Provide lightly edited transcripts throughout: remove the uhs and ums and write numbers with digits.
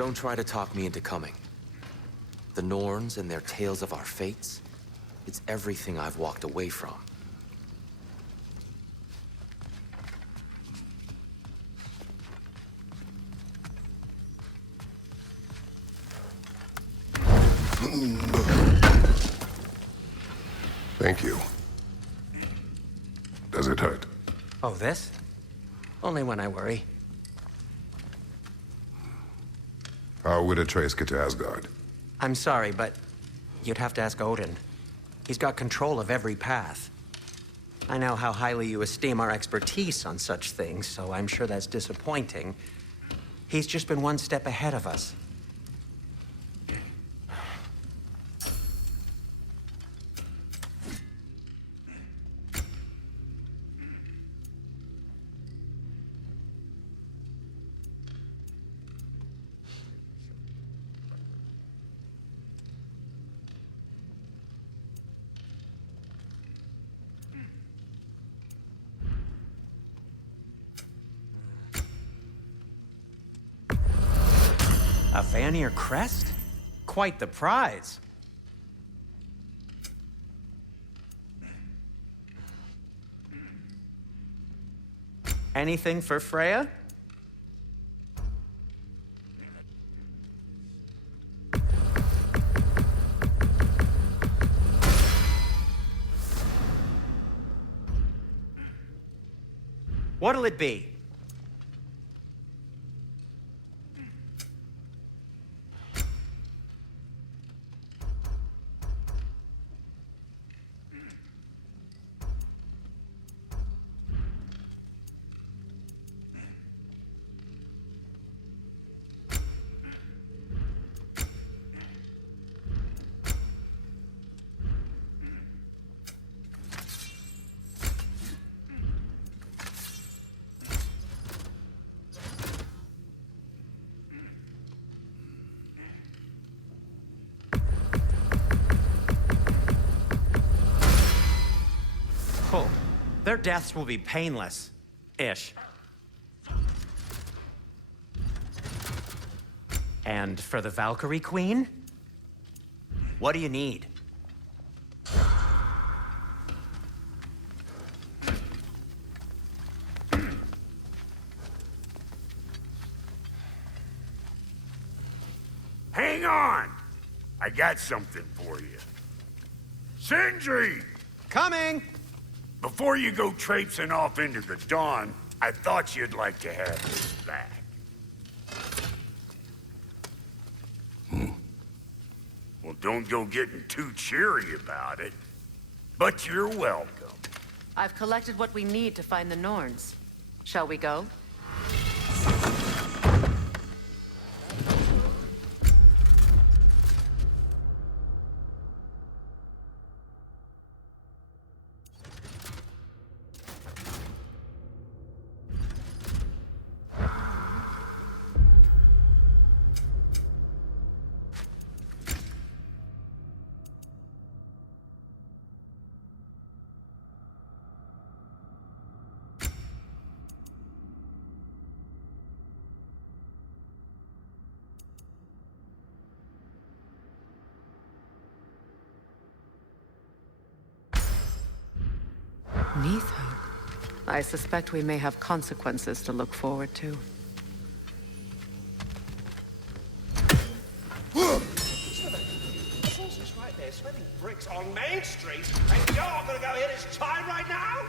Don't try to talk me into coming. The Norns and their tales of our fates, it's everything I've walked away from. Thank you. Does it hurt? Oh, this? Only when I worry. How would a trace get to Asgard? I'm sorry, but you'd have to ask Odin. He's got control of every path. I know how highly you esteem our expertise on such things, so I'm sure that's disappointing. He's just been one step ahead of us. A Vanir crest? Quite the prize. Anything for Freya? What'll it be? Oh, their deaths will be painless-ish. And for the Valkyrie Queen? What do you need? Hang on! I got something for you. Sindri! Coming! Before you go traipsing off into the dawn, I thought you'd like to have this back. Well, don't go getting too cheery about it. But you're welcome. I've collected what we need to find the Norns. Shall we go? Neathog. I suspect we may have consequences to look forward to. Sources right there, sweating bricks on Main Street, and you're gonna go hit his time right now?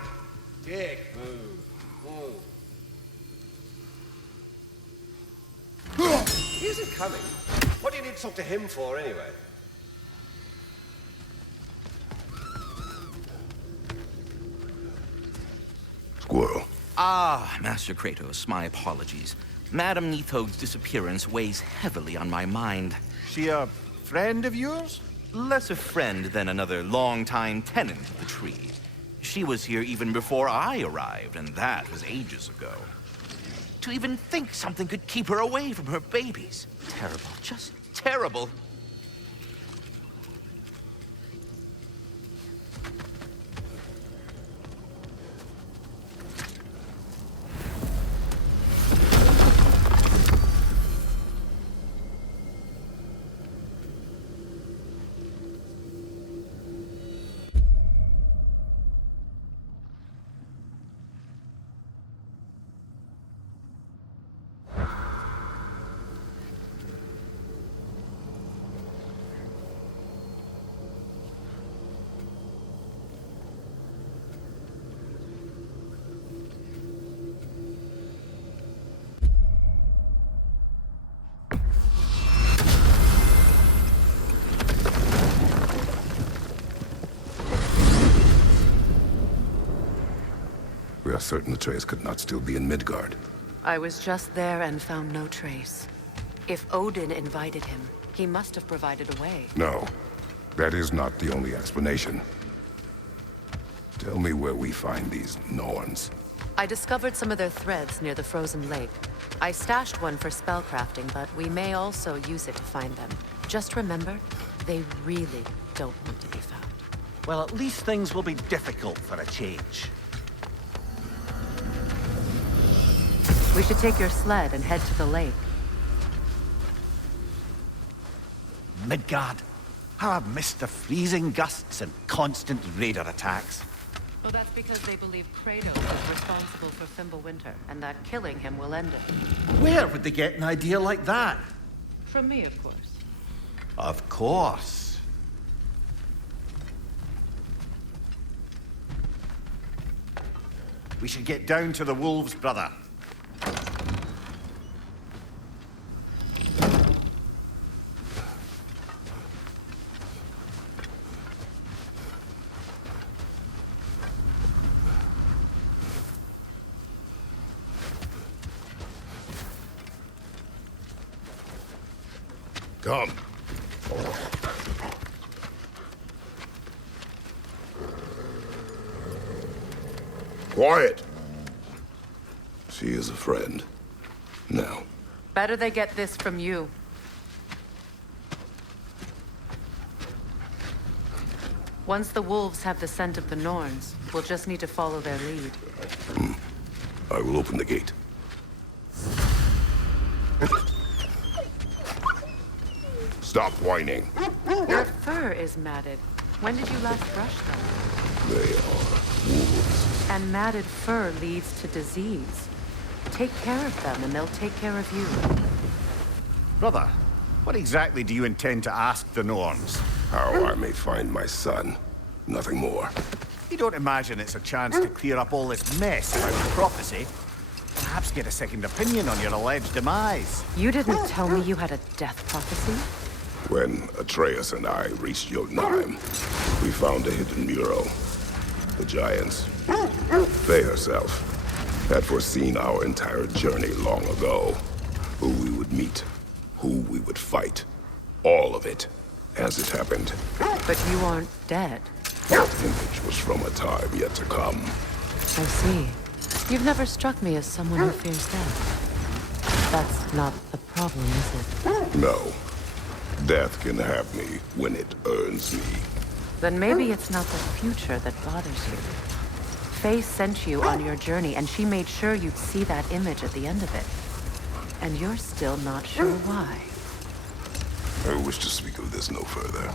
Dick move. He isn't coming. What do you need to talk to him for, anyway? Squirrel. Ah, Master Kratos, my apologies. Madame Neathog's disappearance weighs heavily on my mind. She a friend of yours? Less a friend than another longtime tenant of the tree. She was here even before I arrived, and that was ages ago. To even think something could keep her away from her babies. Terrible, just terrible. We are certain Atreus could not still be in Midgard. I was just there and found no trace. If Odin invited him, he must have provided a way. No, that is not the only explanation. Tell me where we find these Norns. I discovered some of their threads near the frozen lake. I stashed one for spellcrafting, but we may also use it to find them. Just remember, they really don't want to be found. Well, at least things will be difficult for a change. We should take your sled and head to the lake. Midgard. How I've missed the freezing gusts and constant raider attacks. Well, that's because they believe Kratos is responsible for Fimbulwinter, and that killing him will end it. Where would they get an idea like that? From me, of course. Of course. We should get down to the wolves, brother. Come. Quiet. She is a friend. Now. Better they get this from you. Once the wolves have the scent of the Norns, we'll just need to follow their lead. I will open the gate. Stop whining. Your fur is matted. When did you last brush them? They are wolves. And matted fur leads to disease. Take care of them, and they'll take care of you. Brother, what exactly do you intend to ask the Norns? How I may find my son. Nothing more. You don't imagine it's a chance to clear up all this mess about prophecy? Perhaps get a second opinion on your alleged demise. You didn't tell me you had a death prophecy? When Atreus and I reached Jotunheim, we found a hidden mural. The giants, Faye herself, had foreseen our entire journey long ago. Who we would meet, who we would fight. All of it, as it happened. But you aren't dead. That image was from a time yet to come. I see. You've never struck me as someone who fears death. That's not the problem, is it? No. Death can have me when it earns me. Then maybe it's not the future that bothers you. Faye sent you on your journey, and she made sure you'd see that image at the end of it. And you're still not sure why. I wish to speak of this no further.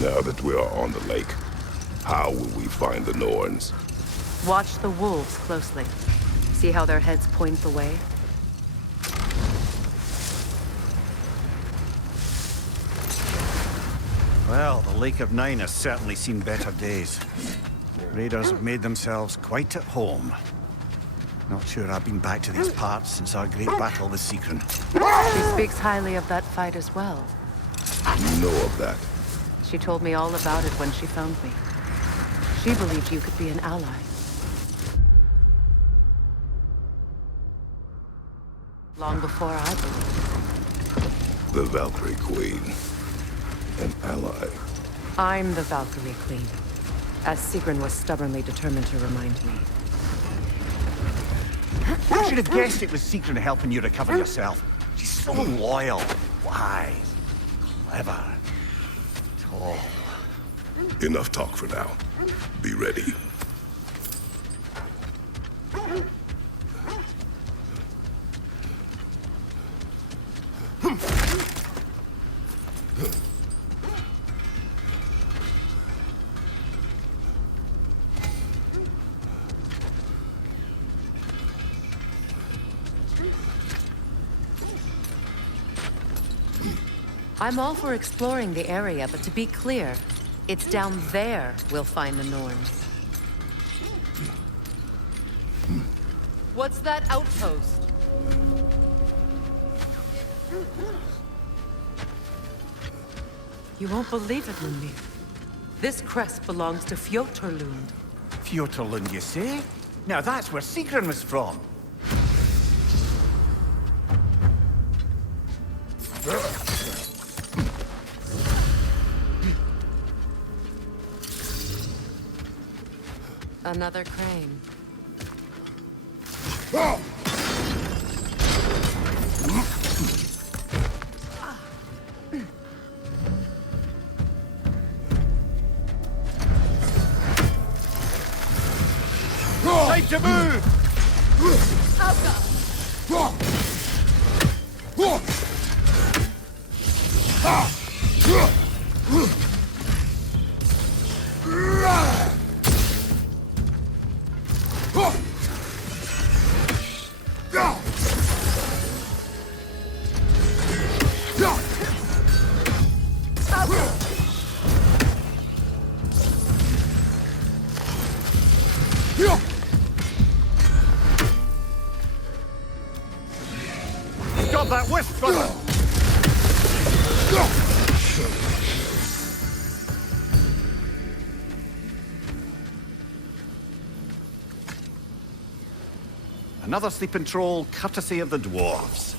Now that we are on the lake, how will we find the Norns? Watch the wolves closely. See how their heads point the way? Well, the Lake of Nine has certainly seen better days. Raiders have made themselves quite at home. Not sure I've been back to these parts since our great battle with Sigrun. She speaks highly of that fight as well. You know of that. She told me all about it when she found me. She believed you could be an ally. Long before I believed. The Valkyrie Queen. An ally. I'm the Valkyrie Queen, as Sigrun was stubbornly determined to remind me. I should have guessed it was Sigrun helping you recover yourself. She's so loyal, wise, clever, tall. Enough talk for now. Be ready. I'm all for exploring the area, but to be clear, it's down there we'll find the Norns. What's that outpost? You won't believe it, Mumir. This crest belongs to Fjotorlund. Fjotorlund, you say? Now that's where Sigrun was from. Another crane. Time to move! Stop that wisp, brother! Another sleeping troll, courtesy of the dwarves.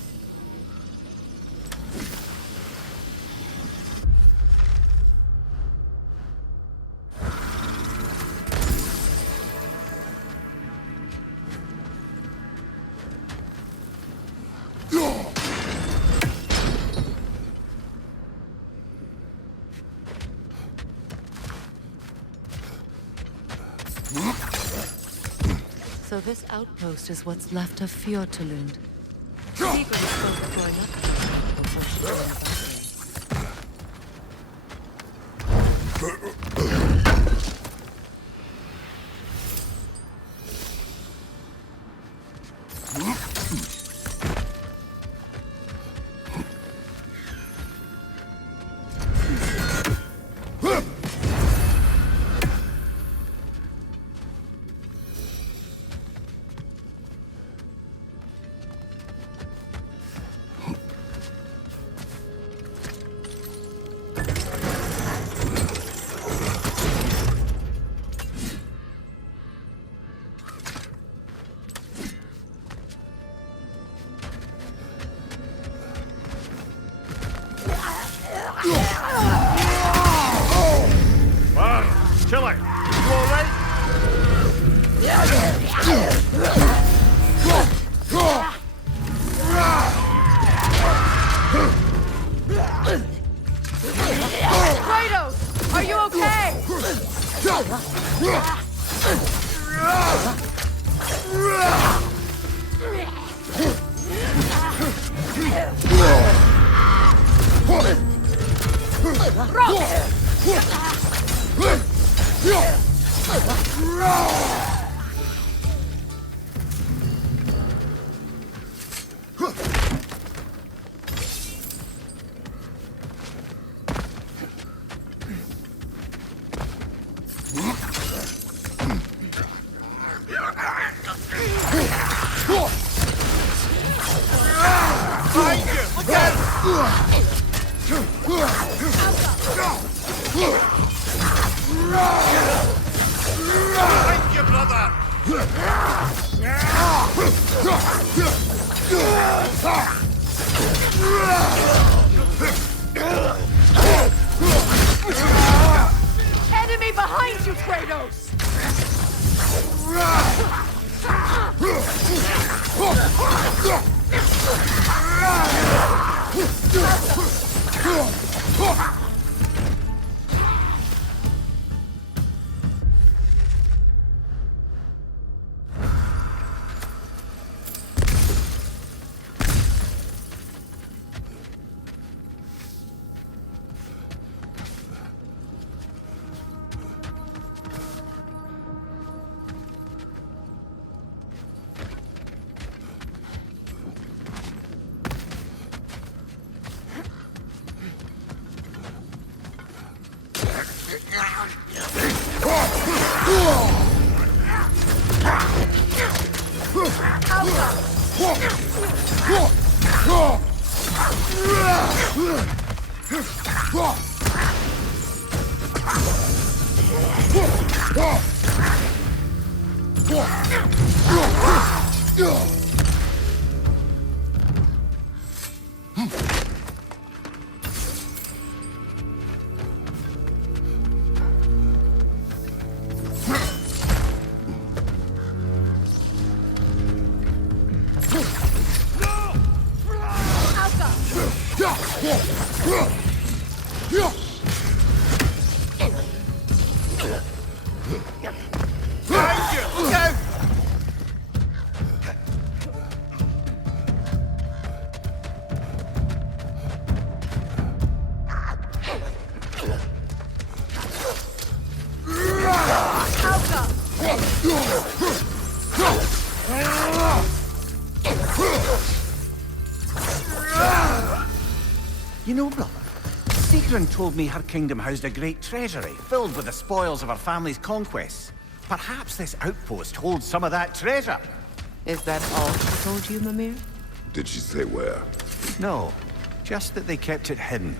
So this outpost is what's left of Fjotorlund. Sigurd was supposed to join up before she joined the Killer! You alright? Kratos! Are you okay? Thank you, brother! Enemy behind you, Kratos! You know, brother, Sigrun told me her kingdom housed a great treasury filled with the spoils of her family's conquests. Perhaps this outpost holds some of that treasure. Is that all she told you, Mimir? Did she say where? No, just that they kept it hidden.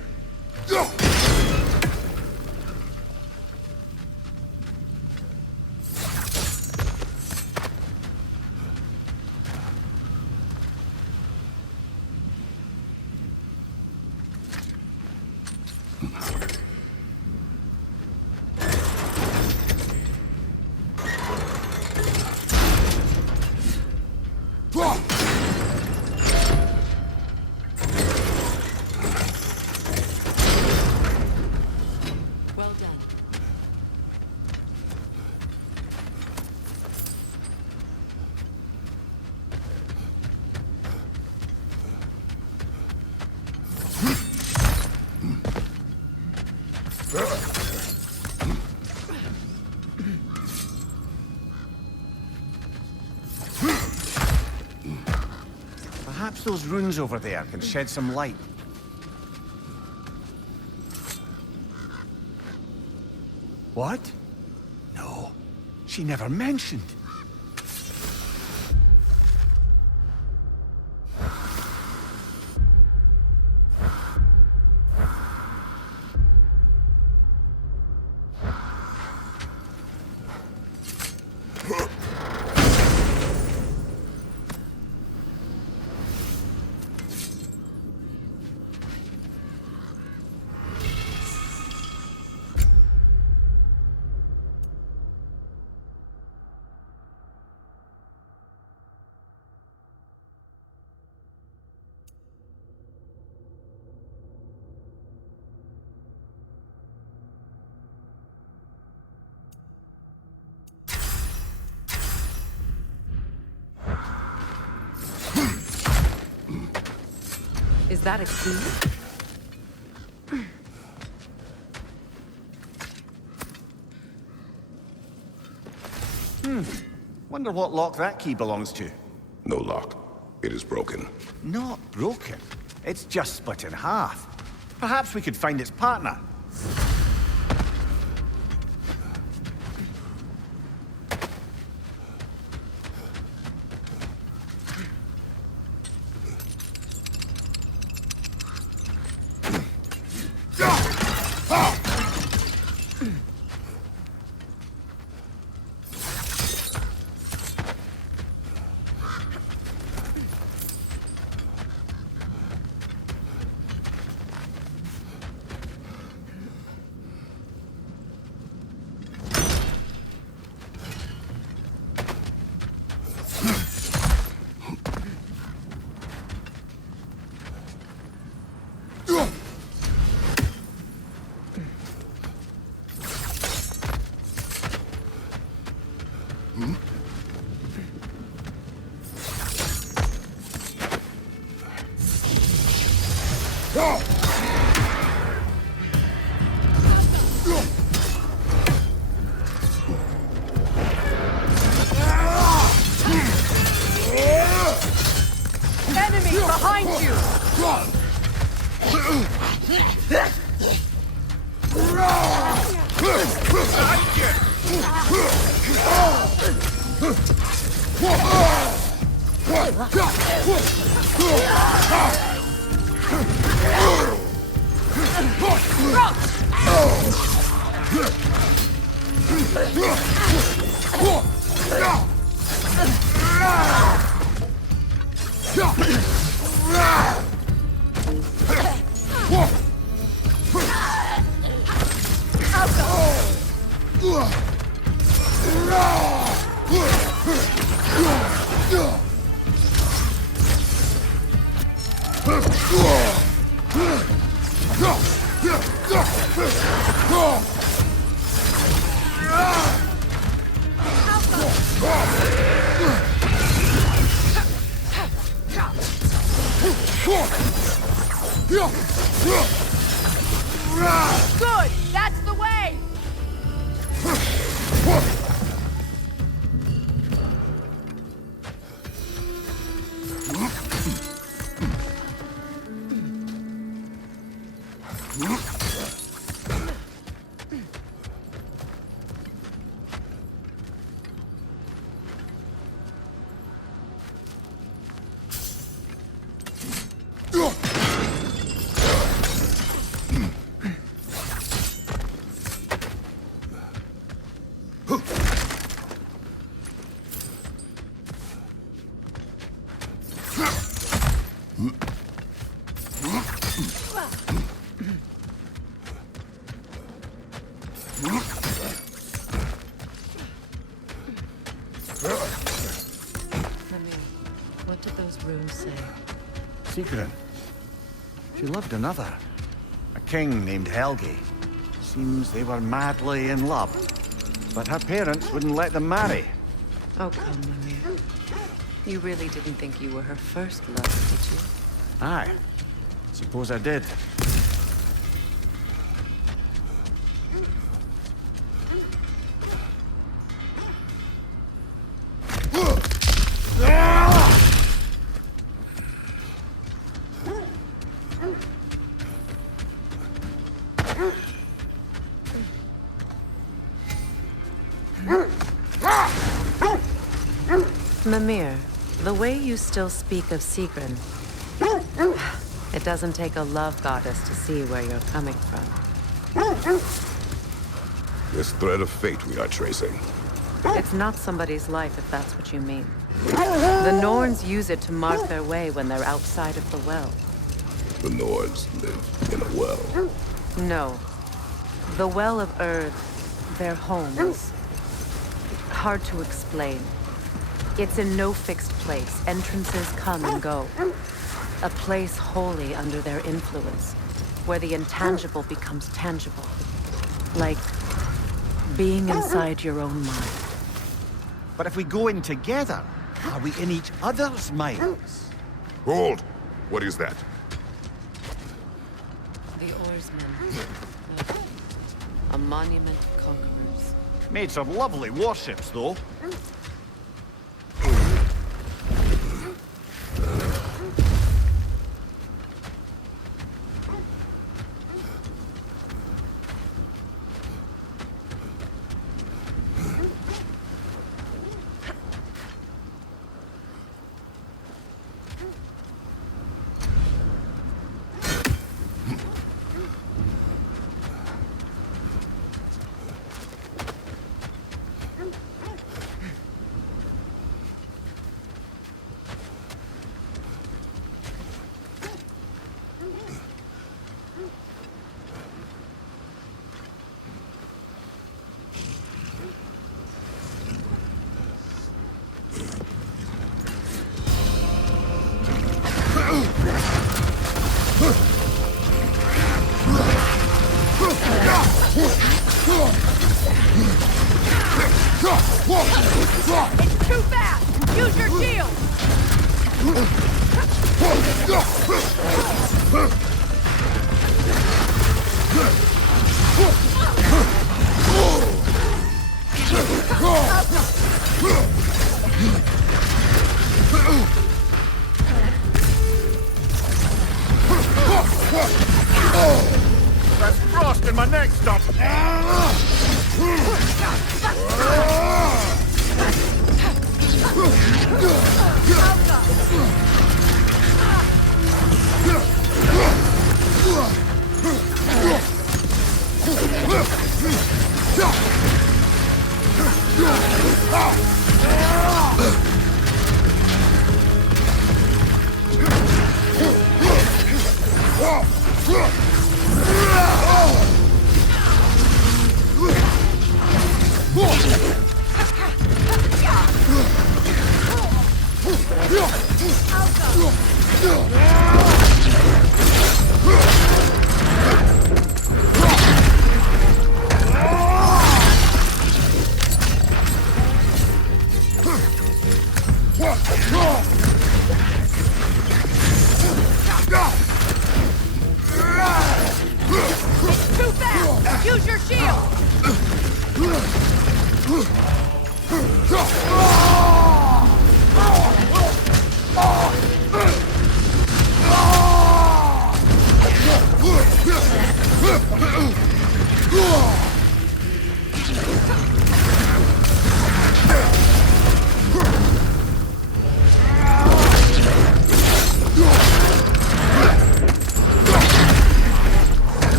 Well done. Perhaps those runes over there can shed some light. What? No, she never mentioned. Is that a key? Wonder what lock that key belongs to. No lock. It is broken. Not broken. It's just split in half. Perhaps we could find its partner. Enemy behind you! Good! That's the way! What did those runes say? Sigrun. She loved another. A king named Helgi. Seems they were madly in love. But her parents wouldn't let them marry. Oh, come, Mimir. You really didn't think you were her first love, did you? Aye. Suppose I did. Mimir, the way you still speak of Sigrun, it doesn't take a love goddess to see where you're coming from. This thread of fate we are tracing. It's not somebody's life, if that's what you mean. The Norns use it to mark their way when they're outside of the well. The Nords live in a well. No. The Well of Earth, their home, is hard to explain. It's in no fixed place. Entrances come and go. A place wholly under their influence, where the intangible becomes tangible. Like being inside your own mind. But if we go in together, are we in each other's minds? Hold! What is that? The oarsmen. A monument of conquerors. Made some lovely warships, though. It's too fast! Use your shield! That's frost in my neck stop.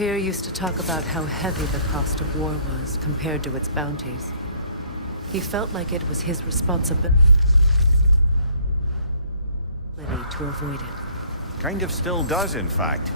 Tyr used to talk about how heavy the cost of war was compared to its bounties. He felt like it was his responsibility to avoid it. Kind of still does, in fact.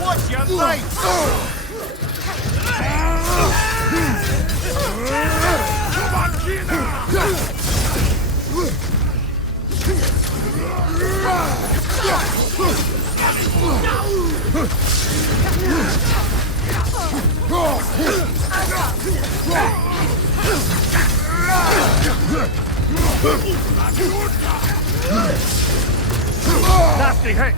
What's your name? Nasty hit!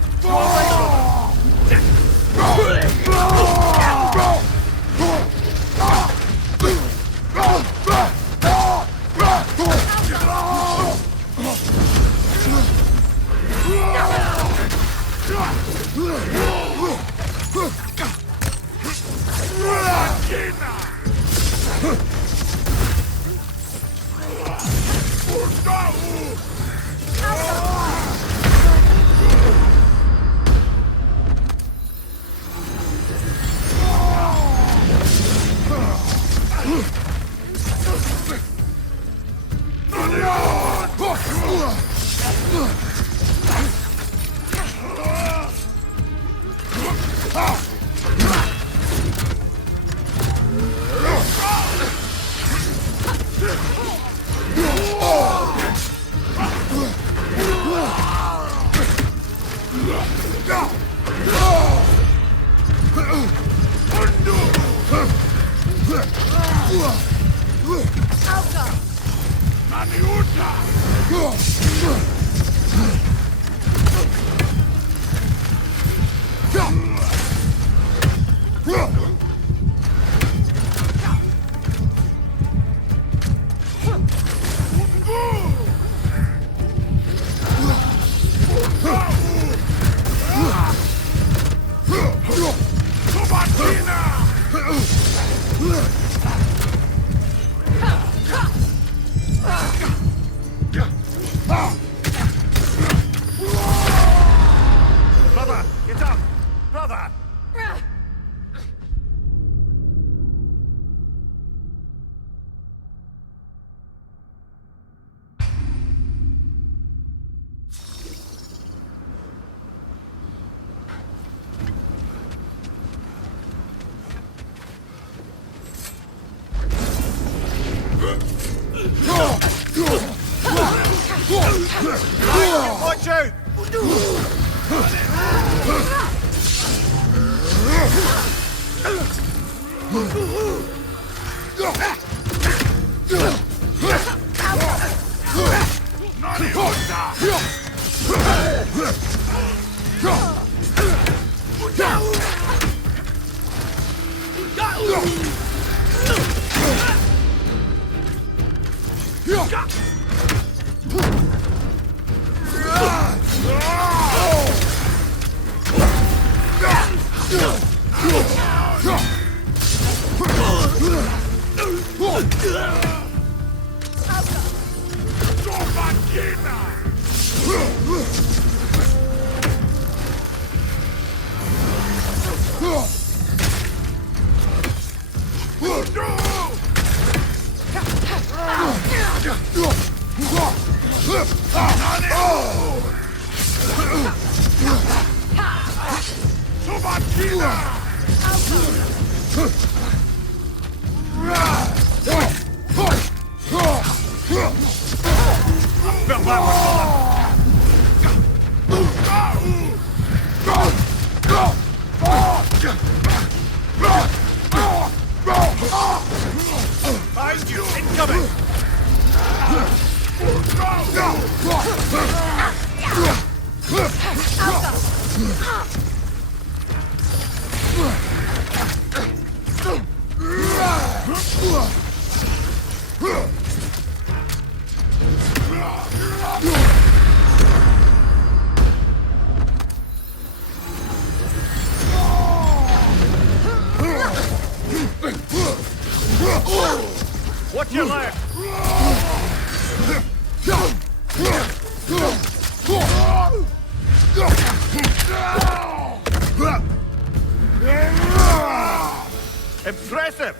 Watch out! Behind you! Incoming! Watch your left! Impressive!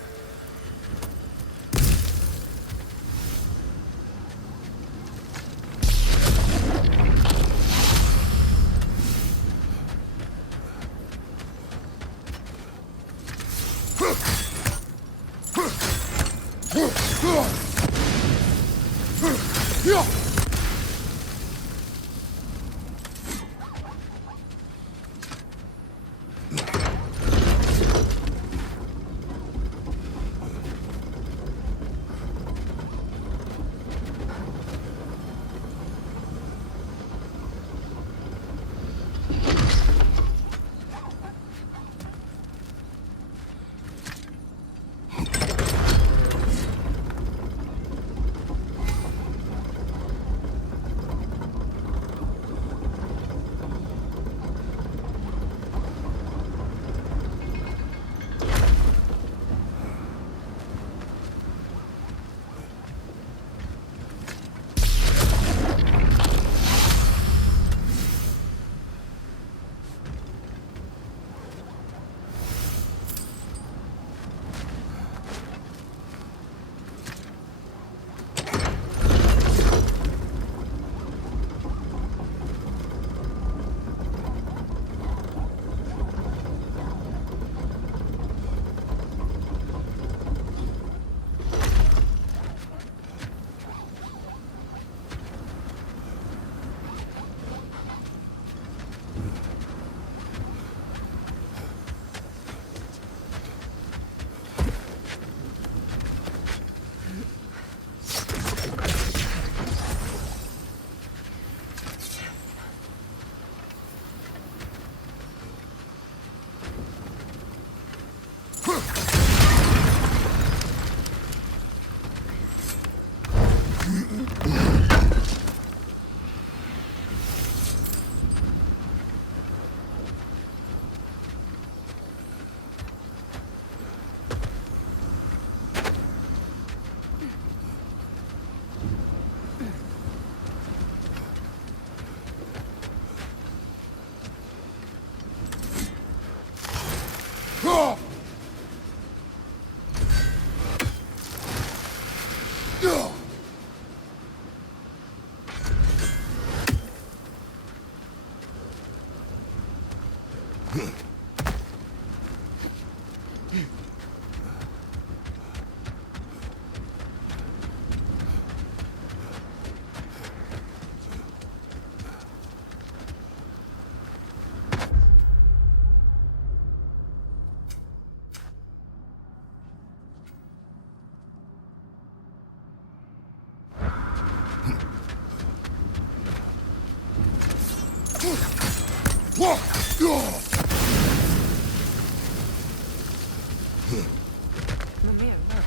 Mimir, look.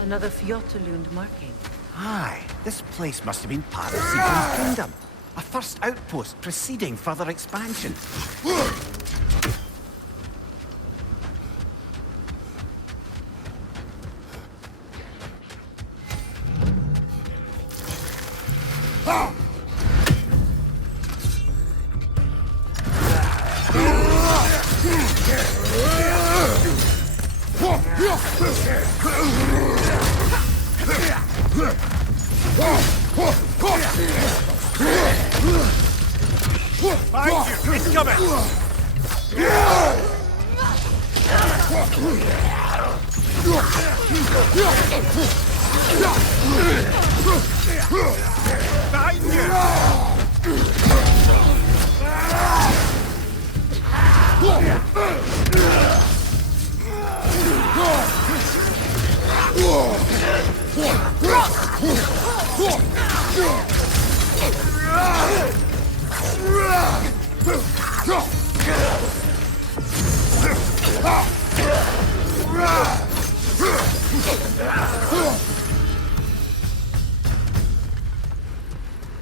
Another Fjotalund marking. Aye, this place must have been part of Siegmund's kingdom. A first outpost preceding further expansion. Behind you! Incoming! Behind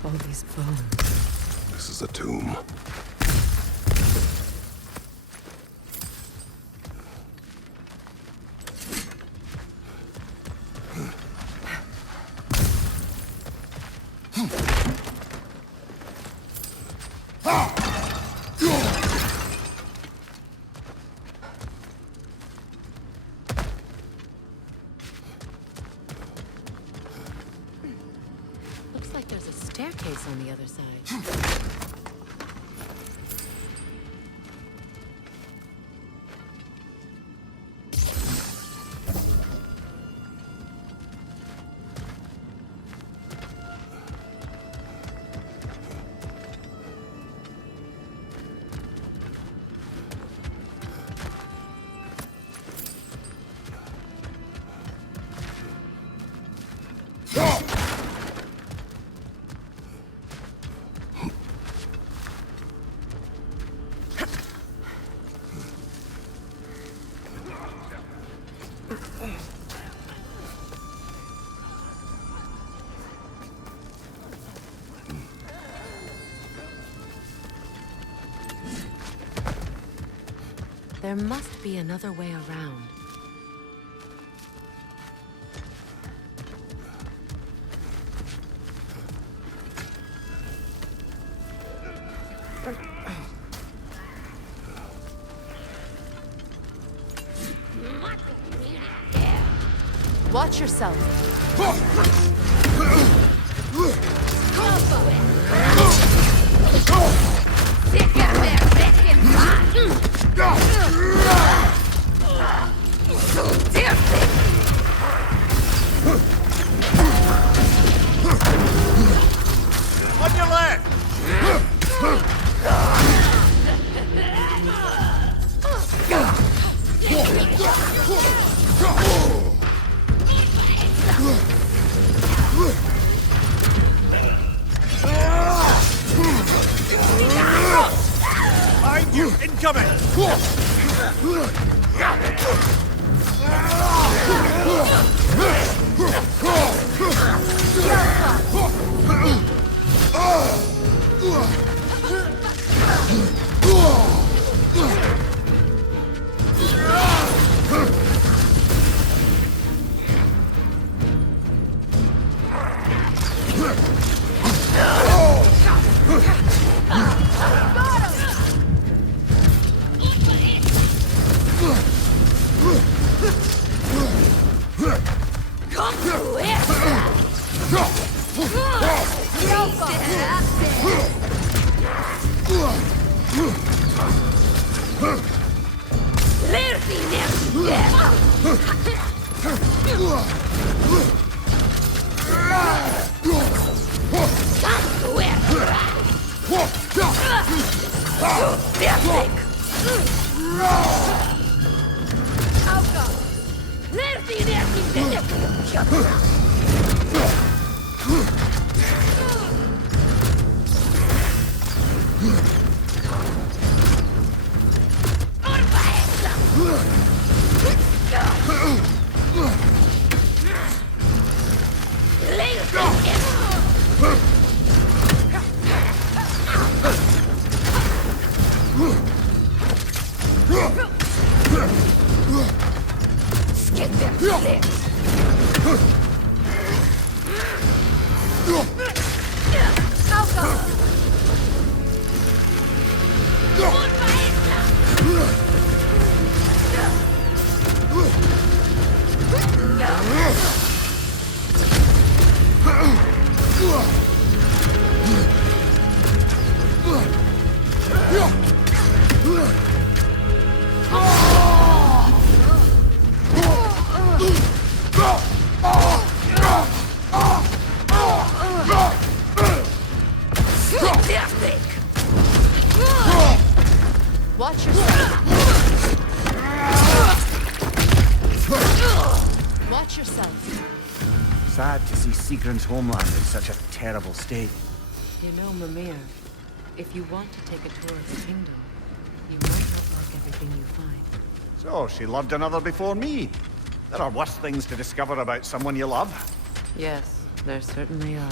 All these bones. This is a tomb. Looks like there's a staircase on the other side. There must be another way around. Watch yourself. On your left! Behind you! Incoming! sad to see Sigrin's homeland in such a terrible state. You know, Mimir, if you want to take a tour of the kingdom, you might not like everything you find. So, she loved another before me. There are worse things to discover about someone you love. Yes, there certainly are.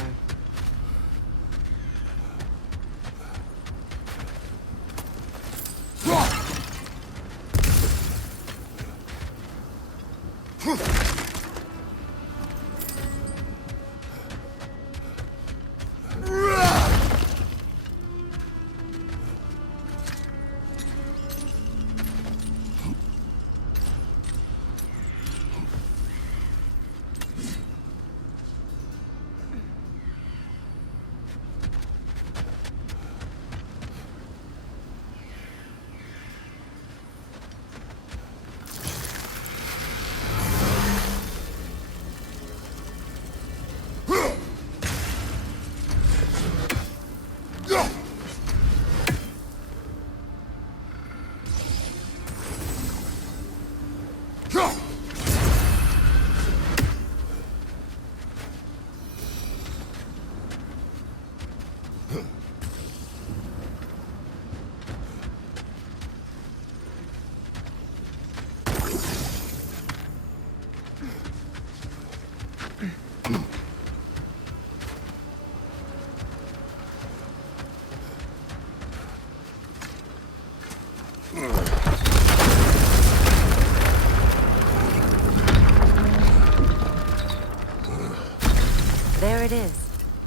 There it is.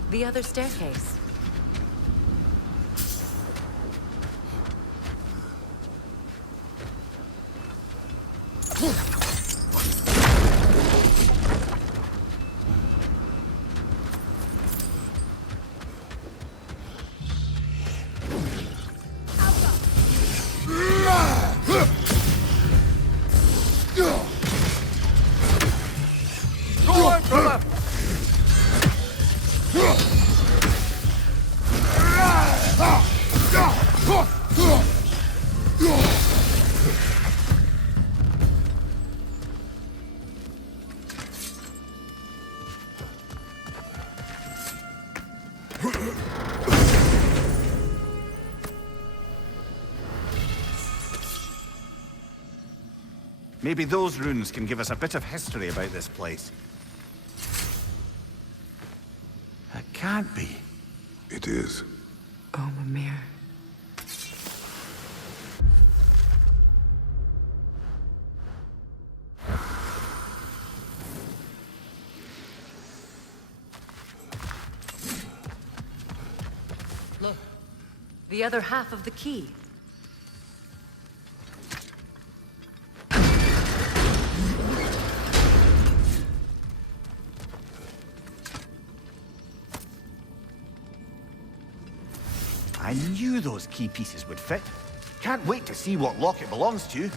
The other staircase. Maybe those runes can give us a bit of history about this place. That can't be. It is. Oh, Mimir. Look. The other half of the key. I knew those key pieces would fit. Can't wait to see what lock it belongs to.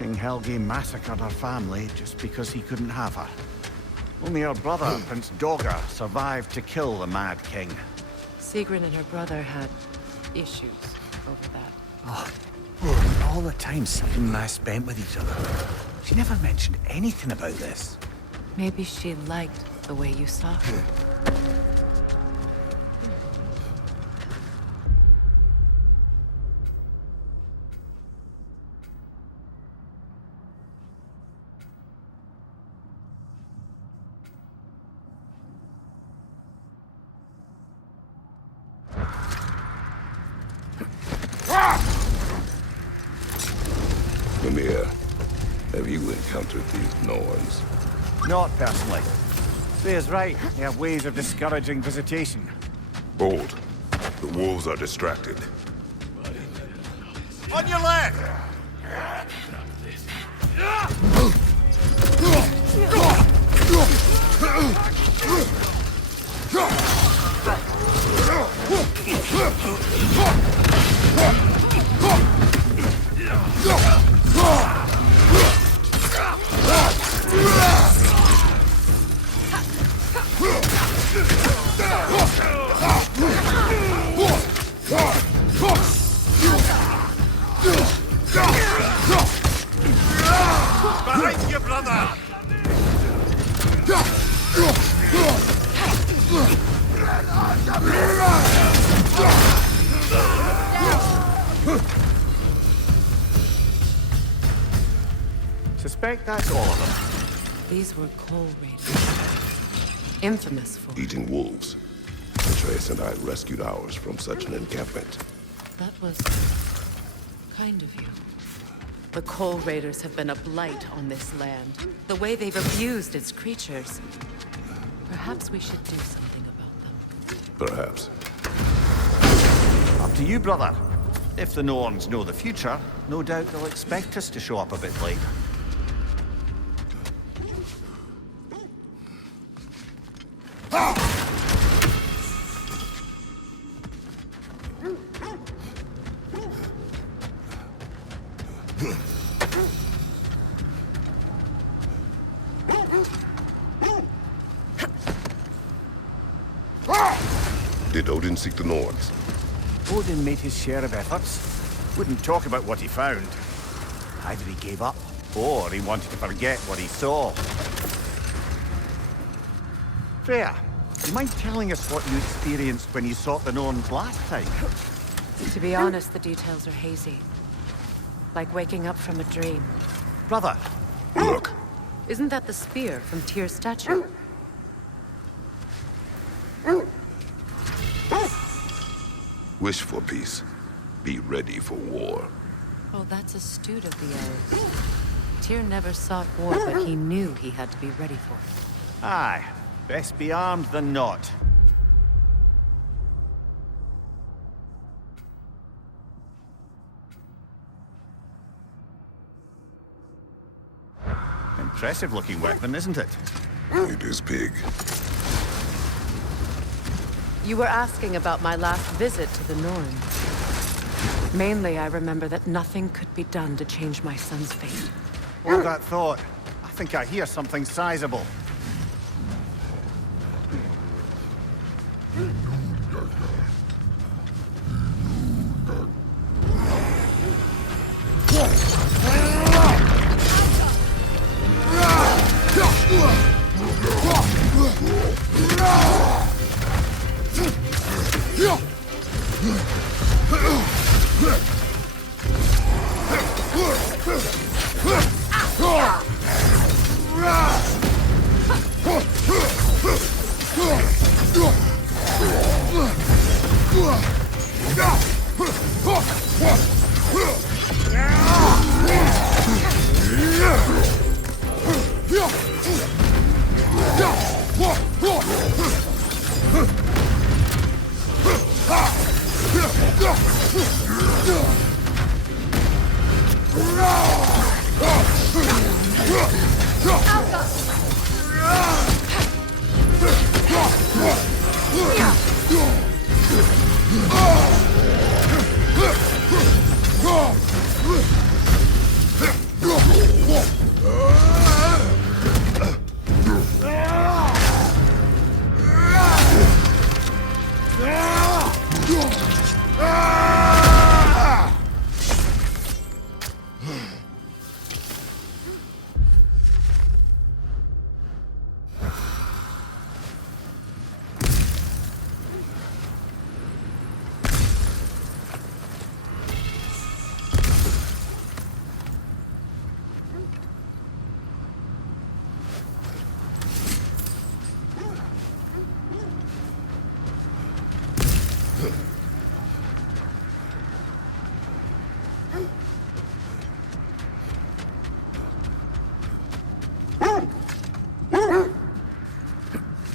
King Helgi massacred her family just because he couldn't have her. Only her brother, Prince Dogger, survived to kill the Mad King. Sigrid and her brother had issues over that. Oh, all the time Sigrid and I spent with each other. She never mentioned anything about this. Maybe she liked the way you saw her. Mimir, have you encountered these Norns? Not personally. Freya's right. They have ways of discouraging visitation. Hold. The wolves are distracted. On your left! Behind you, brother! Suspect that's all of them. These were coal raiders. Infamous for... Eating wolves. Atreus and I rescued ours from such an encampment. That was... kind of you. The coal raiders have been a blight on this land. The way they've abused its creatures. Perhaps we should do something about them. Perhaps. Up to you, brother. If the Norns know the future, no doubt they'll expect us to show up a bit late. Did Odin seek the Norns? Odin made his share of efforts. Wouldn't talk about what he found. Either he gave up, or he wanted to forget what he saw. Freya, do you mind telling us what you experienced when you sought the Norns last time? To be honest, the details are hazy. Like waking up from a dream. Brother! Look. Isn't that the spear from Tyr's statue? Wish for peace. Be ready for war. Oh, that's astute of the elves. Tyr never sought war, but he knew he had to be ready for it. Aye. Best be armed than not. Impressive looking weapon, isn't it? It is big. You were asking about my last visit to the Norns. Mainly, I remember that nothing could be done to change my son's fate. Hold that thought. I think I hear something sizable.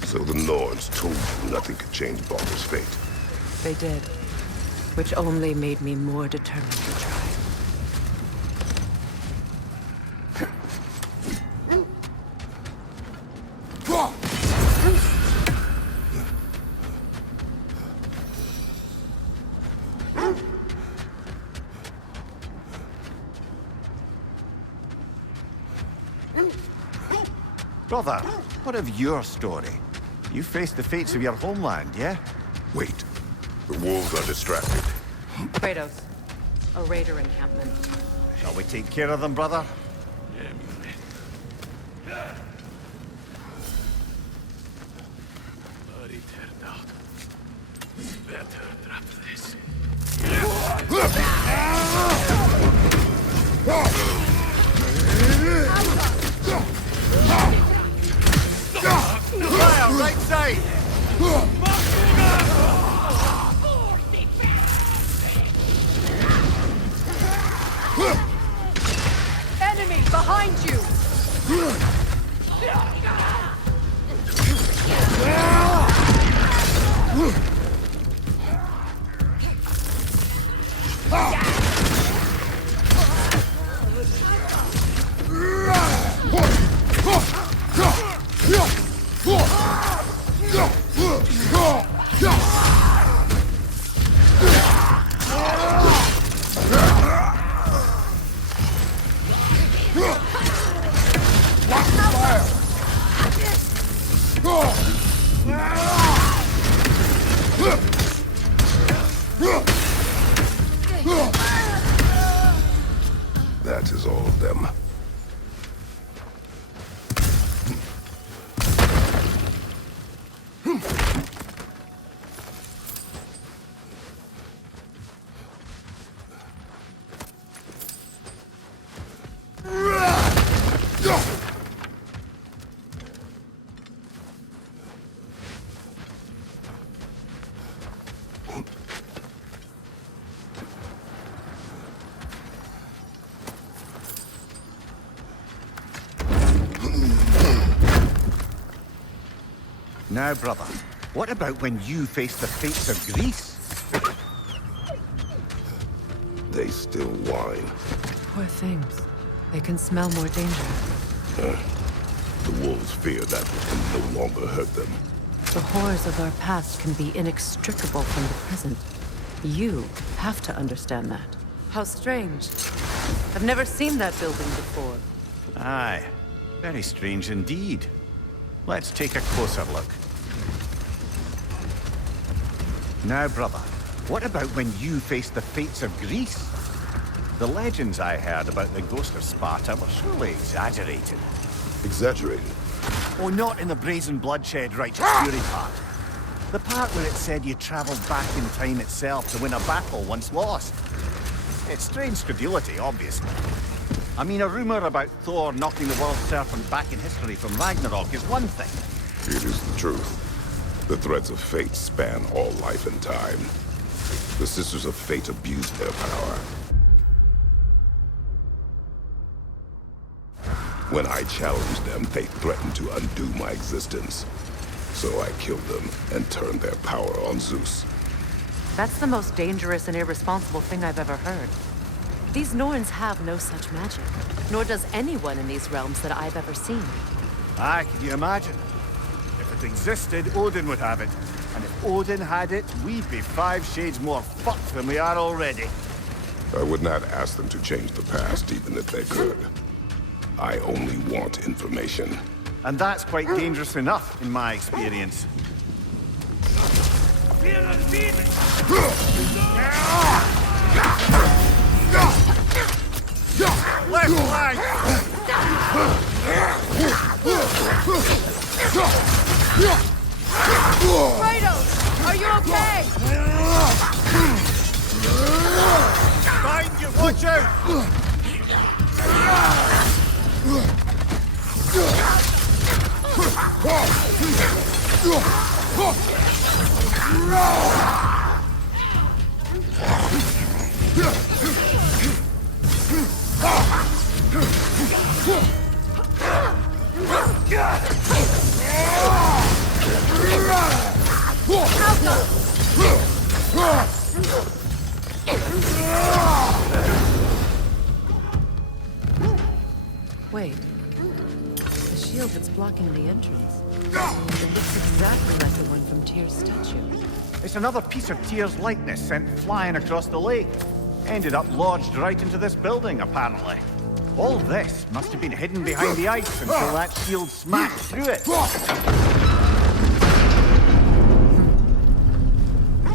So the Norns told you nothing could change Balder's fate. They did. Which only made me more determined to try. Brother, what of your story? You faced the fates of your homeland, yeah? Wait. The wolves are distracted. Kratos, a raider encampment. Shall we take care of them, brother? Fire, right side! Enemy behind you! That is all of them. Now, brother, what about when you faced the fates of Greece? They still whine. Poor things. They can smell more danger. The wolves fear that can no longer hurt them. The horrors of our past can be inextricable from the present. You have to understand that. How strange. I've never seen that building before. Aye, very strange indeed. Let's take a closer look. Now, brother, what about when you faced the fates of Greece? The legends I heard about the ghost of Sparta were surely exaggerated. Exaggerated? Oh, not in the brazen bloodshed righteous fury part. The part where it said you travelled back in time itself to win a battle once lost. It's strange credulity, obviously. I mean, a rumor about Thor knocking the world serpent back in history from Ragnarok is one thing. It is the truth. The threads of fate span all life and time. The Sisters of Fate abused their power. When I challenged them, they threatened to undo my existence. So I killed them and turned their power on Zeus. That's the most dangerous and irresponsible thing I've ever heard. These Norns have no such magic, nor does anyone in these realms that I've ever seen. Aye, can you imagine? If it existed, Odin would have it. And if Odin had it, we'd be 5 shades more fucked than we are already. I would not ask them to change the past, even if they could. I only want information. And that's quite dangerous enough, in my experience. Left flank! Kratos, are you okay? Behind you, watch out! blocking the entrance. It looks exactly like the one from Tyr's statue. It's another piece of Tyr's likeness sent flying across the lake. Ended up lodged right into this building, apparently. All this must have been hidden behind the ice until that shield smacked through it.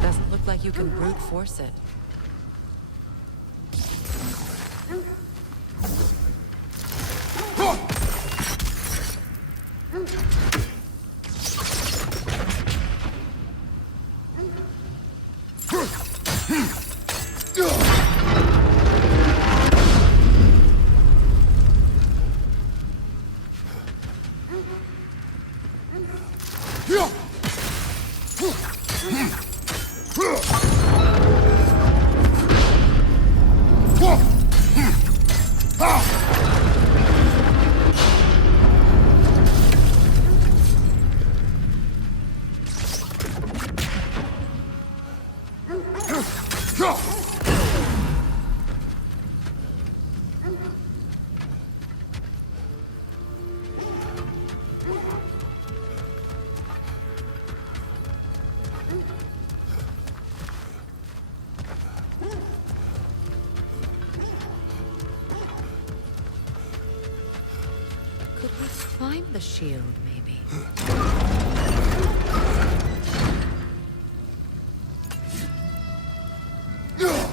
Doesn't look like you can brute force it. Climb the shield, maybe. Good!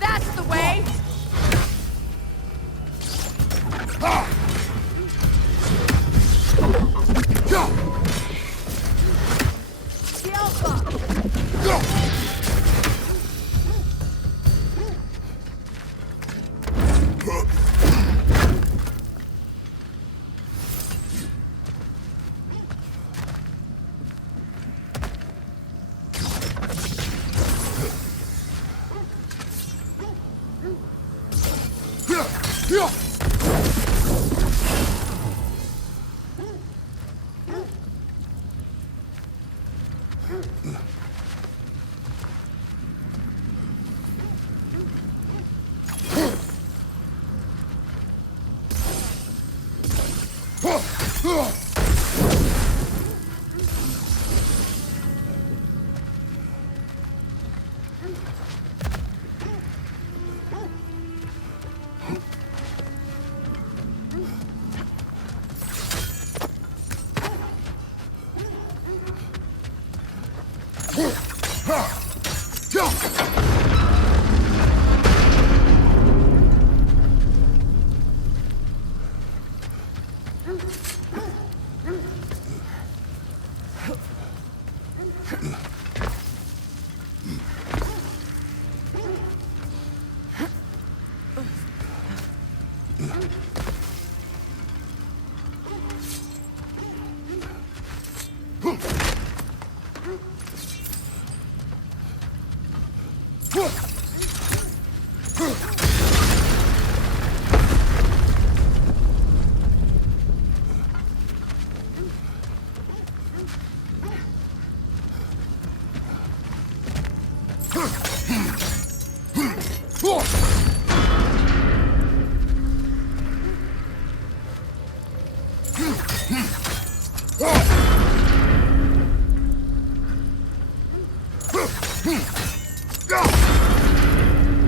That's the way! The Alpha!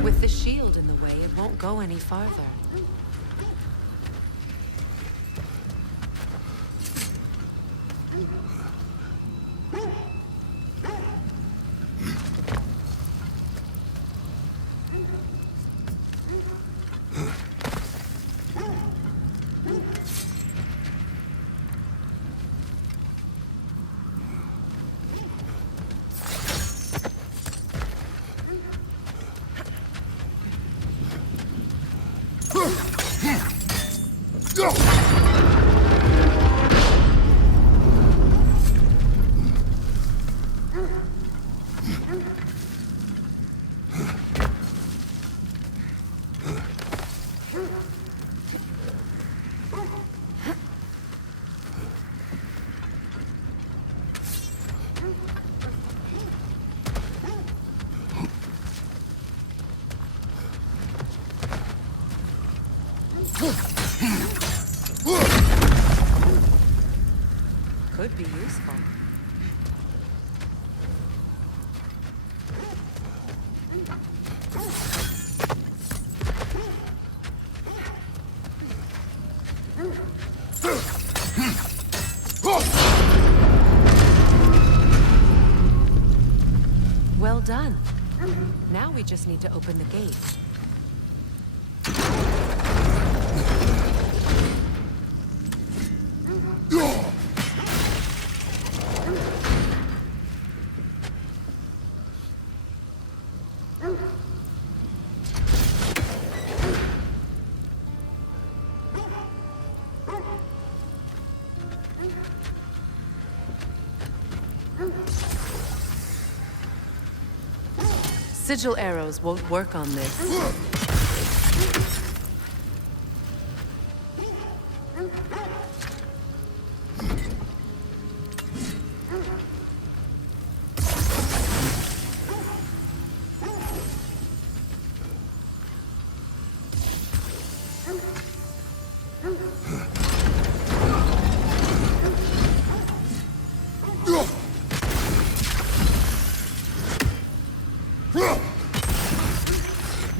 With the shield in the way, it won't go any farther. Could be useful. Well done. Now we just need to open the gate. Sigil arrows won't work on this.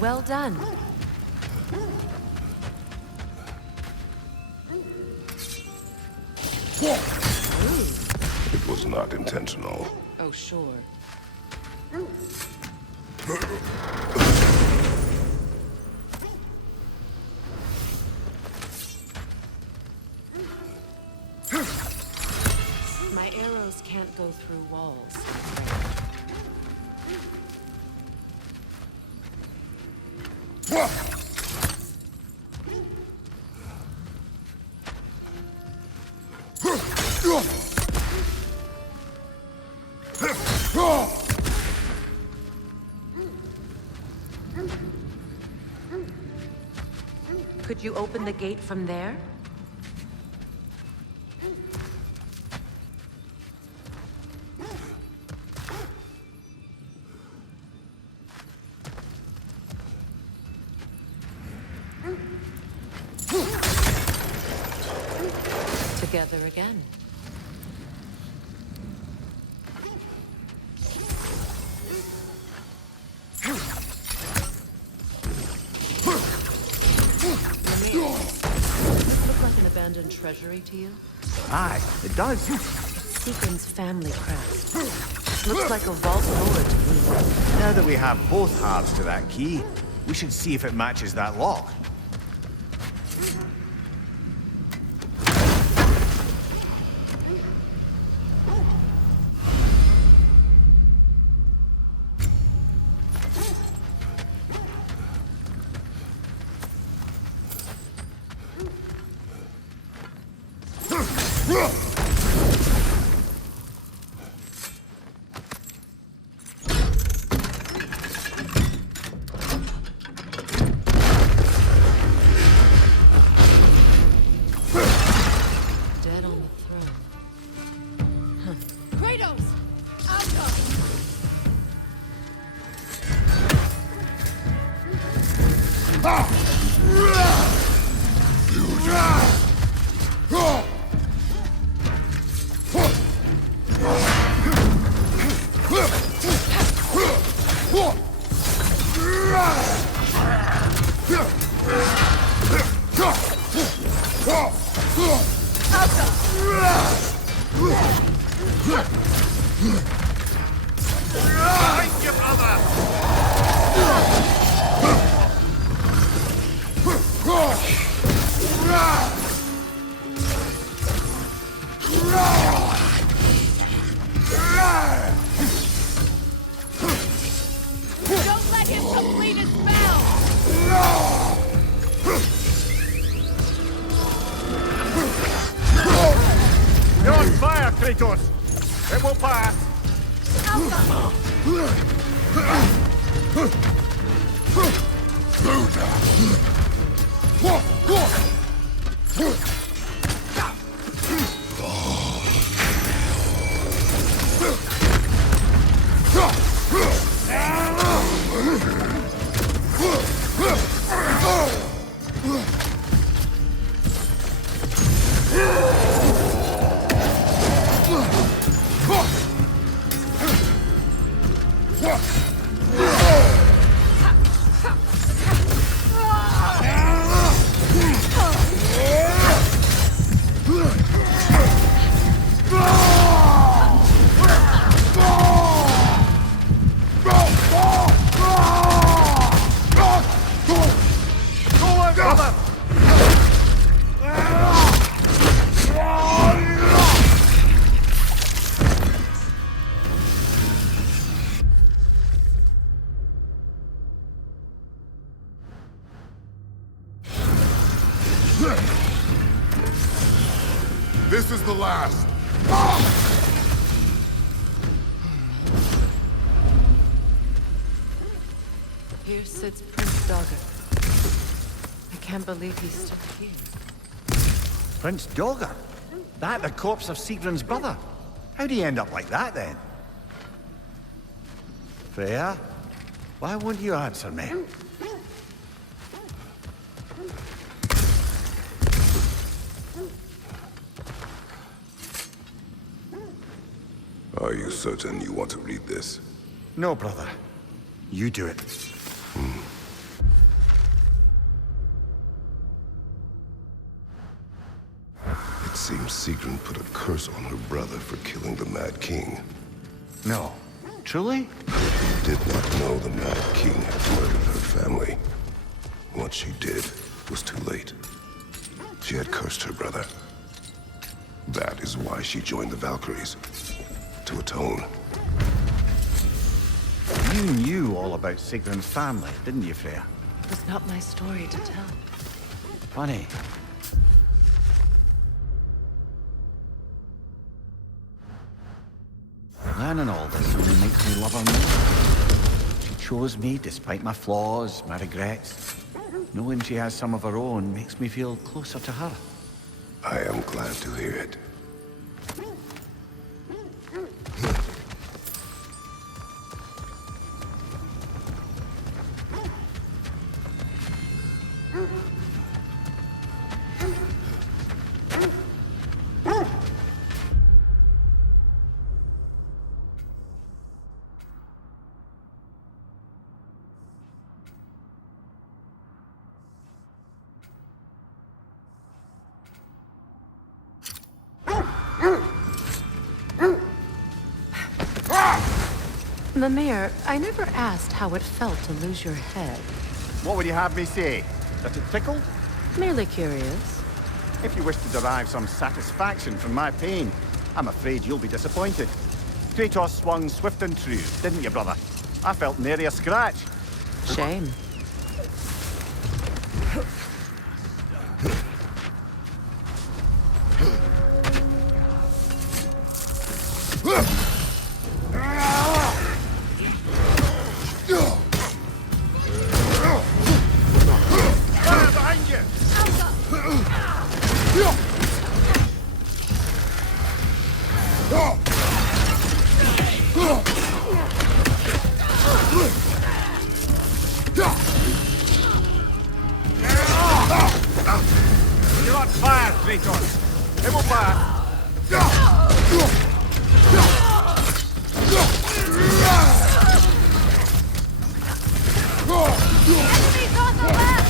Well done. It was not intentional. Oh, sure. My arrows can't go through walls, I'm afraid. Could you open the gate from there? Together again. Abandoned treasury to you? Aye, it does. Sequin's family crest. Looks like a vault door to me. Now that we have both halves to that key, we should see if it matches that lock. Don't let him complete his spell! You're on fire, Kratos! It will pass! last! Here sits Prince Dogger. I can't believe he's still here. Prince Dogger? That the corpse of Sigrun's brother? How'd he end up like that, then? Freya? Why won't you answer me? Are you certain you want to read this? No, brother. You do it. It seems Sigrun put a curse on her brother for killing the Mad King. No. Truly? She did not know the Mad King had murdered her family. What she did was too late. She had cursed her brother. That is why she joined the Valkyries. To atone. You knew all about Sigrun's family, didn't you, Freya? It was not my story to tell. Funny. Learning all this only makes me love her more. She chose me despite my flaws, my regrets. Knowing she has some of her own makes me feel closer to her. I am glad to hear it. Mimir, I never asked how it felt to lose your head. What would you have me say? That it tickled? Merely curious. If you wish to derive some satisfaction from my pain, I'm afraid you'll be disappointed. Kratos swung swift and true, didn't you, brother? I felt nary a scratch. Shame. You're on fire, Kratos. It will fire. Enemies on the left!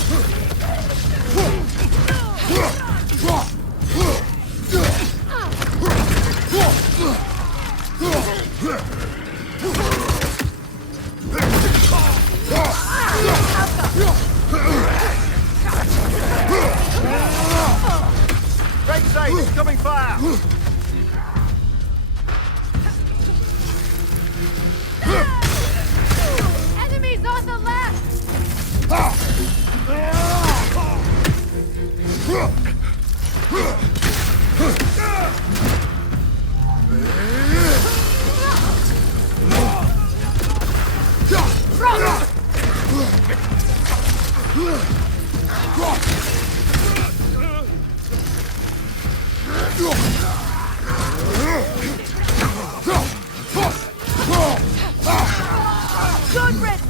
Right side, incoming fire. Enemies on the left! Good riddance!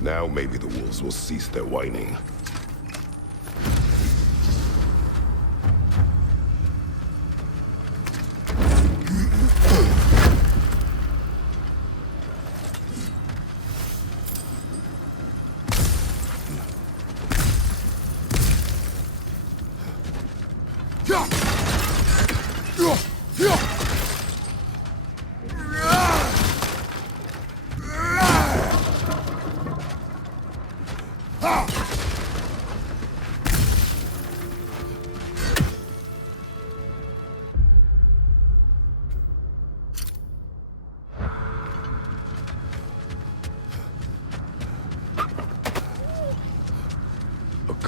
Now maybe the wolves will cease their whining.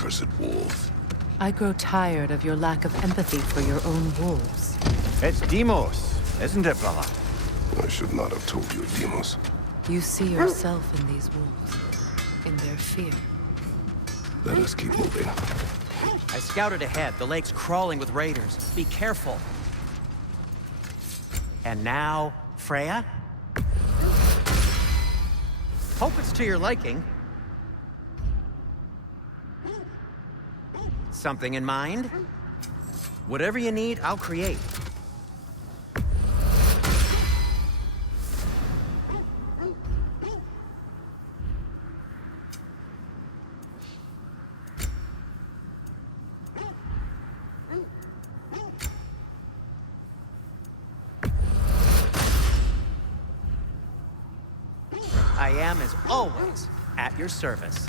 accursed wolf. I grow tired of your lack of empathy for your own wolves. It's Demos, isn't it, brother? I should not have told you, Demos. You see yourself in these wolves, in their fear. Let us keep moving. I scouted ahead. The lake's crawling with raiders. Be careful. And now, Freya? Hope it's to your liking. Something in mind? Whatever you need, I'll create. I am, as always, at your service.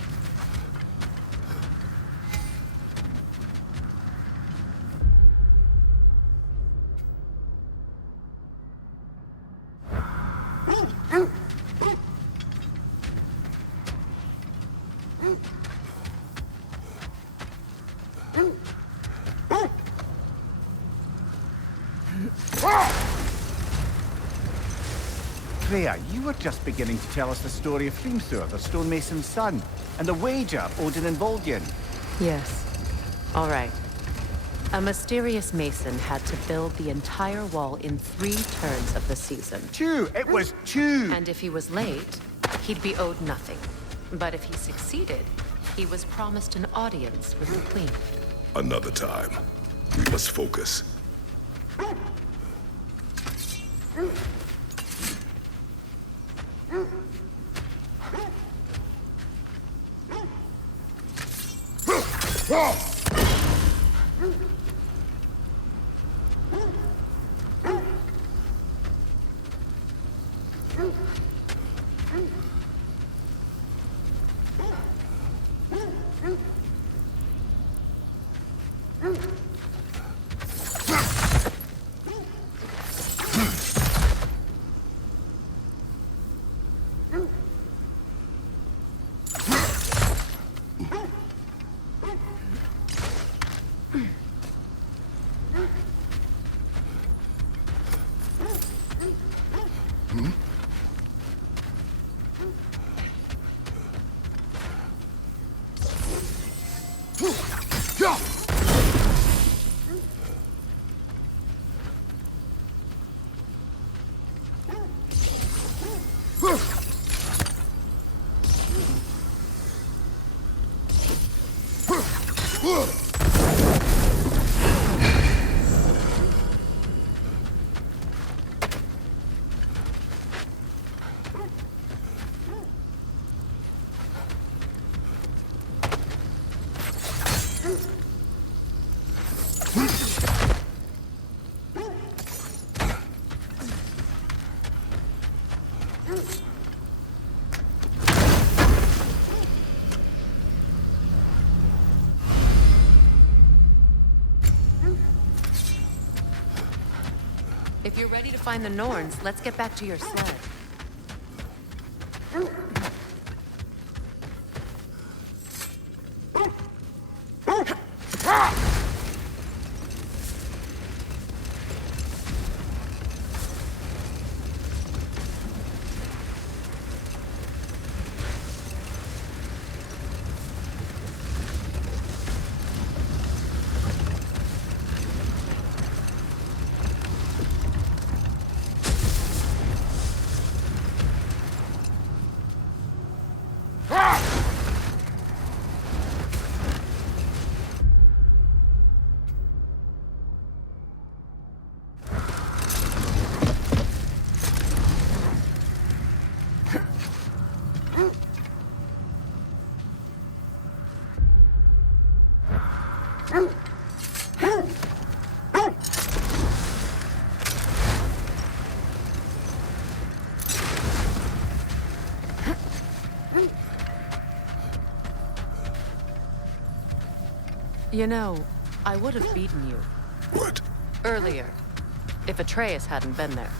Freya, you were just beginning to tell us the story of Hrimthur, the stonemason's son, and the wager Odin and Volgin. Yes. All right. A mysterious mason had to build the entire wall in 3 turns of the season. 2! It was 2! And if he was late, he'd be owed nothing. But if he succeeded, he was promised an audience with the queen. Another time. We must focus. If you're ready to find the Norns, let's get back to your sled. You know, I would have beaten you. What? Earlier. If Atreus hadn't been there.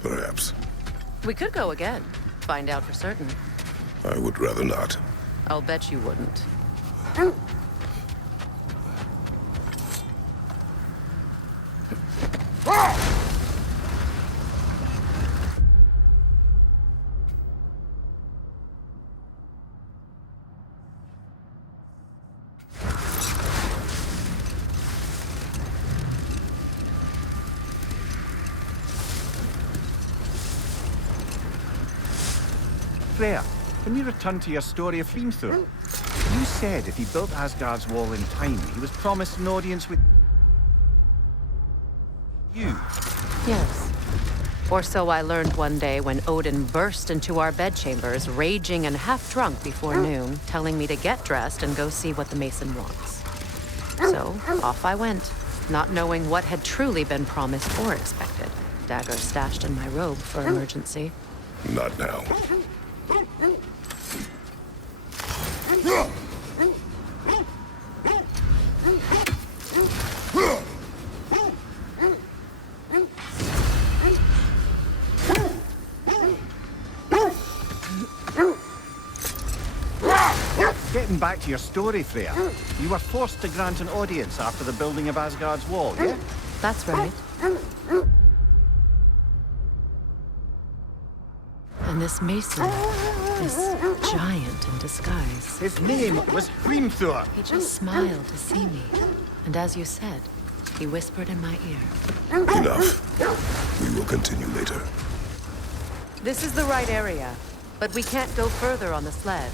Perhaps. We could go again. Find out for certain. I would rather not. I'll bet you wouldn't. Freya, when you return to your story of Hrimthur, you said if he built Asgard's wall in time, he was promised an audience with you. Yes. Or so I learned one day when Odin burst into our bedchambers, raging and half drunk before noon, telling me to get dressed and go see what the Mason wants. So, off I went, not knowing what had truly been promised or expected. Dagger stashed in my robe for emergency. Not now. Getting back to your story, Freya, you were forced to grant an audience after the building of Asgard's wall, yeah? That's right. And this Mason, this giant in disguise, His name was Hrimthur. he just smiled to see me. And as you said, he whispered in my ear. Enough. We will continue later. This is the right area, but we can't go further on the sled.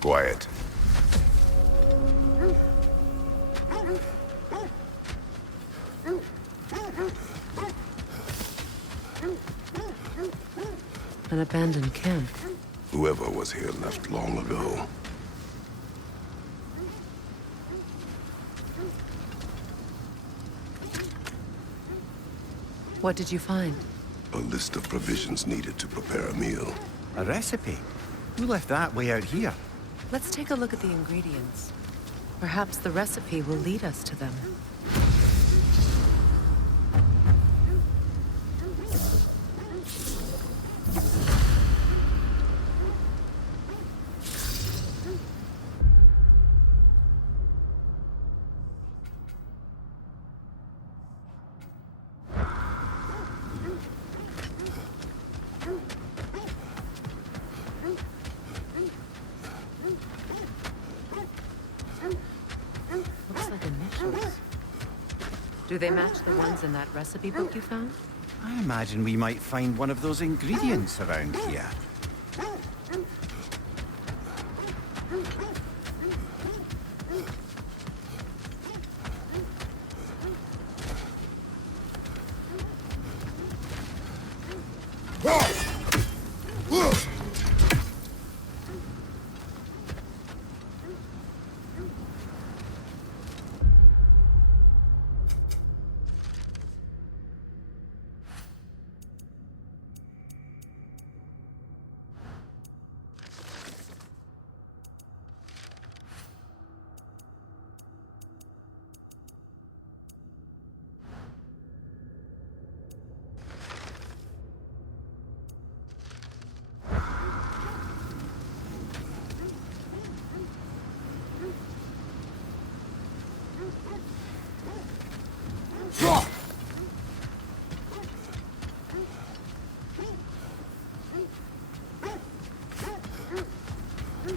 Quiet. An abandoned camp. Whoever was here left long ago. What did you find? A list of provisions needed to prepare a meal. A recipe? Who left that way out here? Let's take a look at the ingredients. Perhaps the recipe will lead us to them. Looks like initials. Do they match the ones in that recipe book you found? I imagine we might find one of those ingredients around here.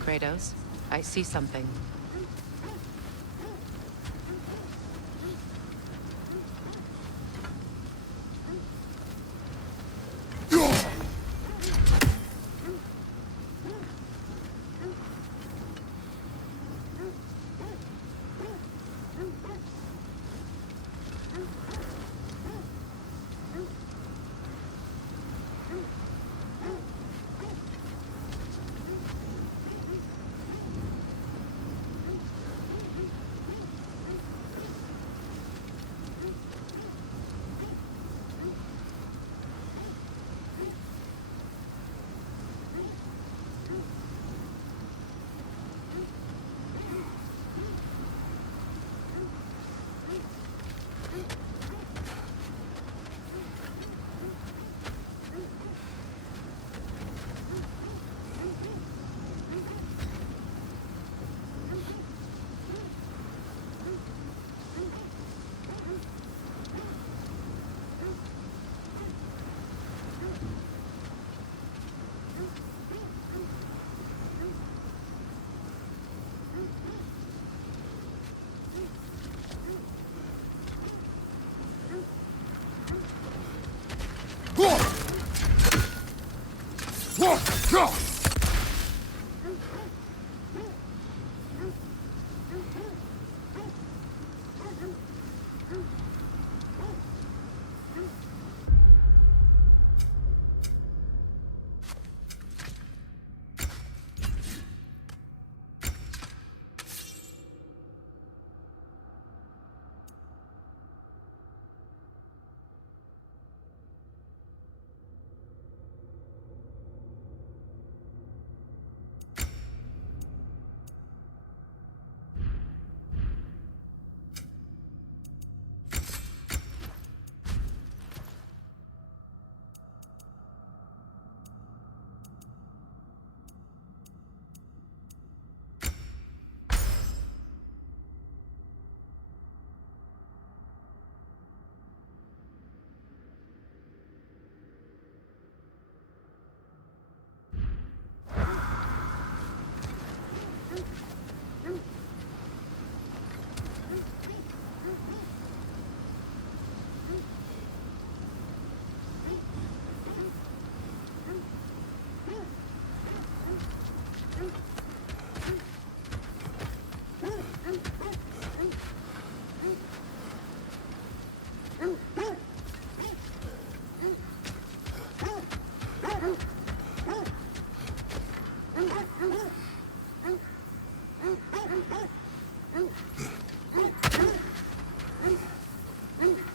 Kratos, I see something.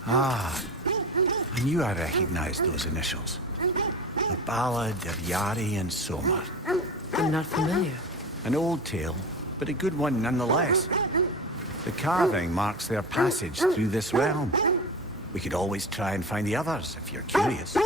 Ah, I knew I recognized those initials. The Ballad of Yari and Somar. I'm not familiar. An old tale, but a good one nonetheless. The carving marks their passage through this realm. We could always try and find the others, if you're curious.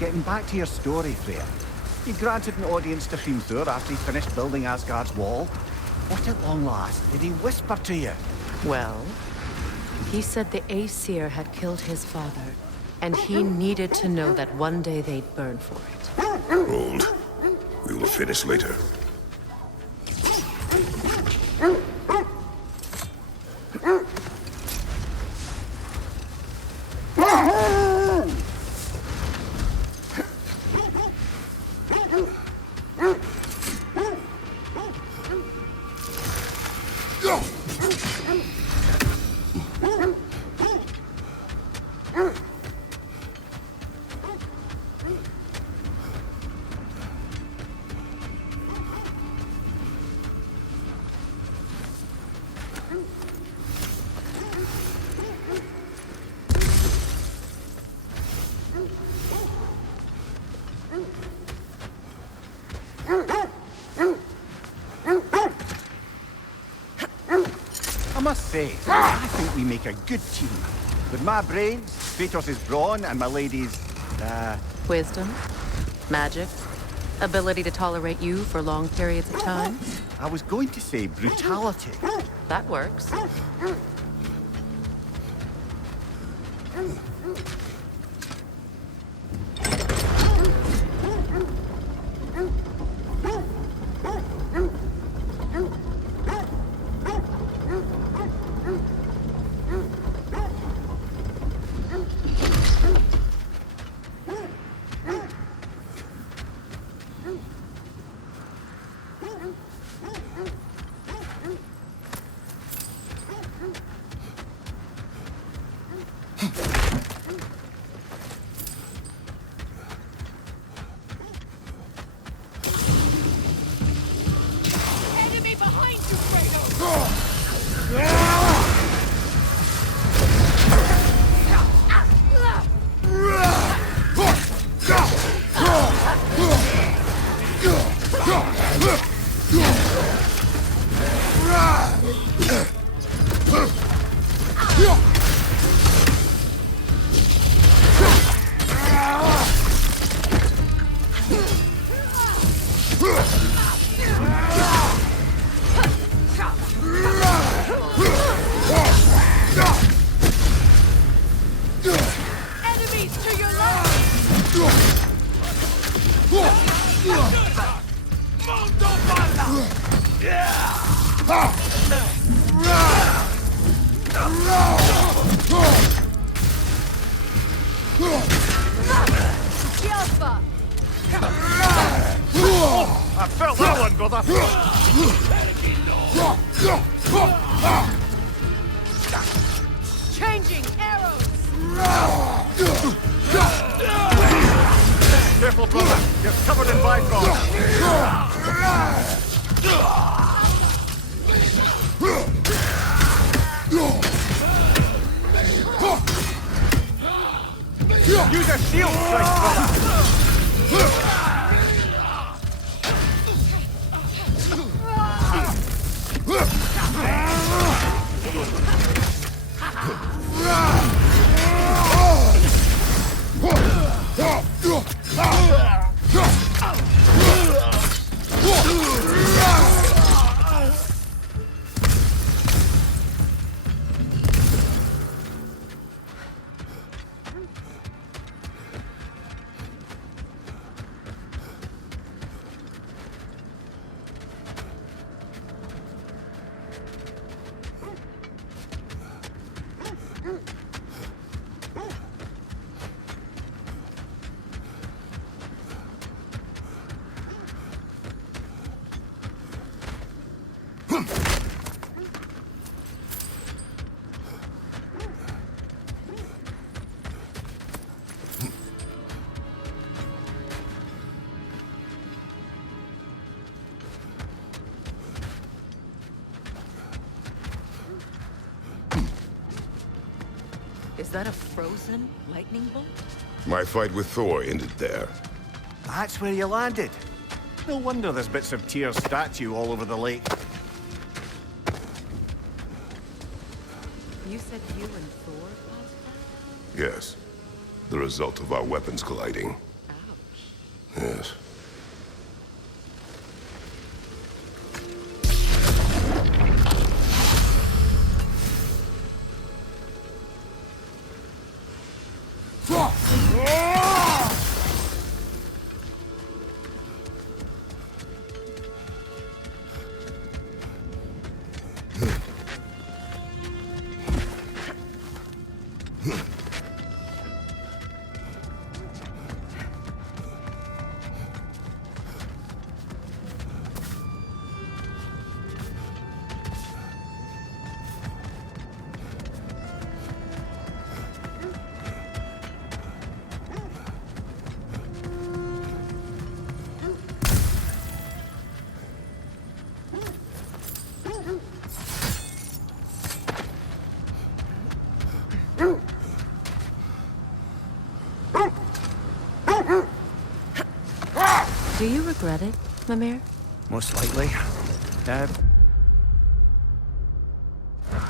Getting back to your story, Freya. You granted an audience to Hrimthur after he finished building Asgard's wall. What at long last did he whisper to you? Well, he said the Aesir had killed his father, and he needed to know that one day they'd burn for it. Hold. We will finish later. I must say, I think we make a good team. With my brains, Kratos' brawn, and my lady's, Wisdom, magic, ability to tolerate you for long periods of time. I was going to say brutality. That works. Enemy behind you, Kratos! Enemies to your left! Alpha! I felt that one, brother! Changing arrows! Careful, brother! You're covered in Bifrost! Use a shield strike, brother! Is that a frozen lightning bolt? My fight with Thor ended there. That's where you landed. No wonder there's bits of Tyr's statue all over the lake. You said you and Thor caused that? Yes. The result of our weapons colliding. Ouch. Yes. Do you regret it, Mimir? Most likely.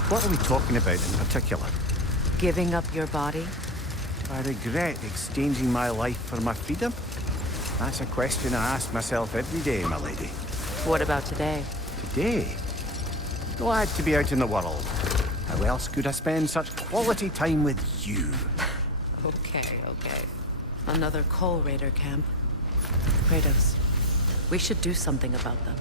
What are we talking about in particular? Giving up your body? I regret exchanging my life for my freedom? That's a question I ask myself every day, my lady. What about today? Today? Glad to be out in the world. How else could I spend such quality time with you? Okay. Another Coal Raider camp. Kratos, we should do something about them.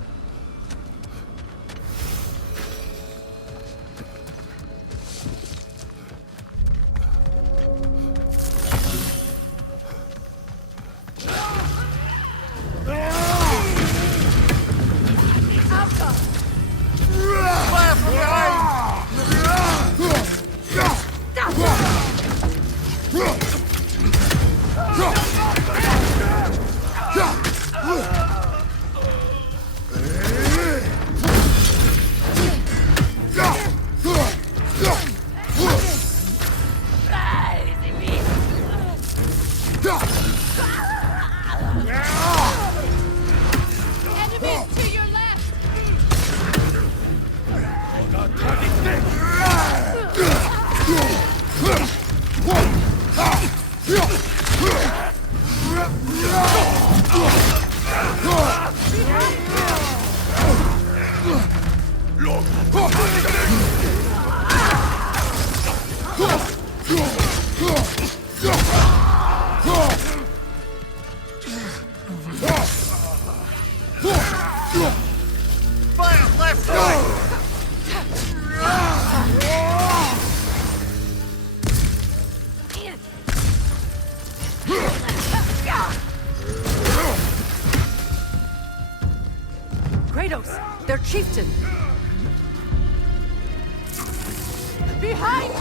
Kratos, their chieftain! Behind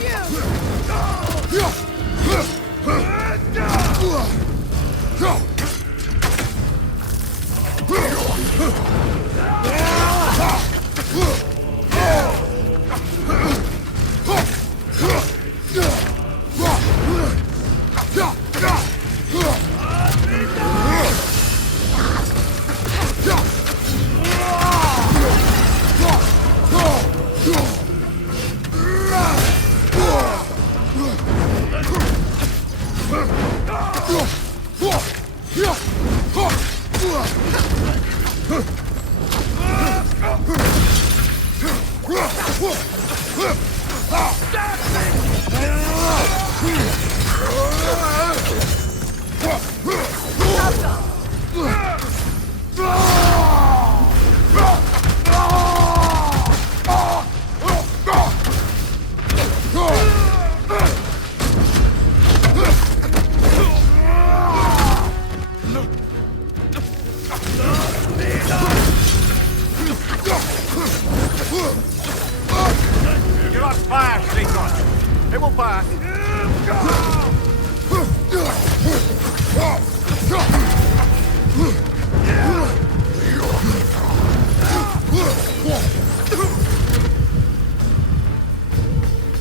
You're on fire, Kratos. It will pass.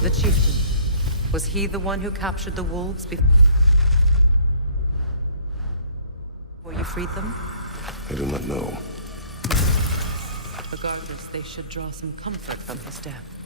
The chieftain. Was he the one who captured the wolves before you freed them? I do not know. Regardless, they should draw some comfort from his death.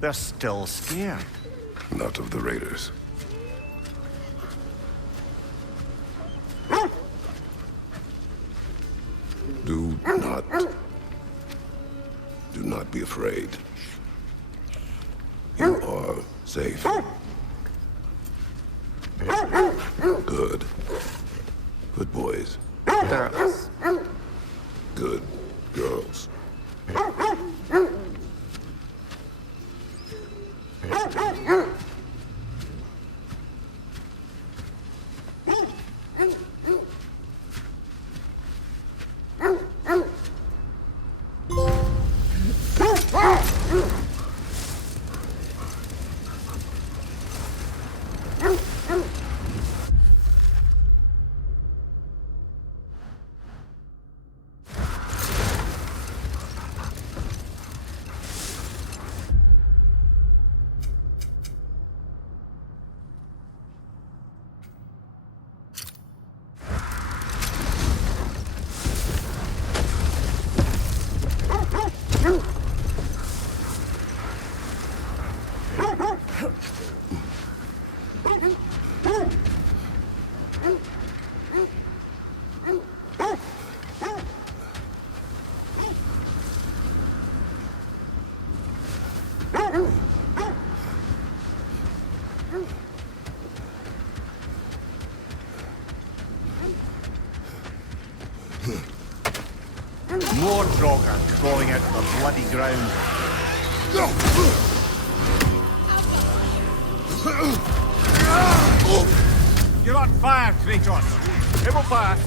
They're still scared. Not of the raiders. Do not be afraid. You are safe. Good. Good boys. Girls. Good girls. More Draugr crawling out of the bloody ground. You're on fire, Kratos. It will pass.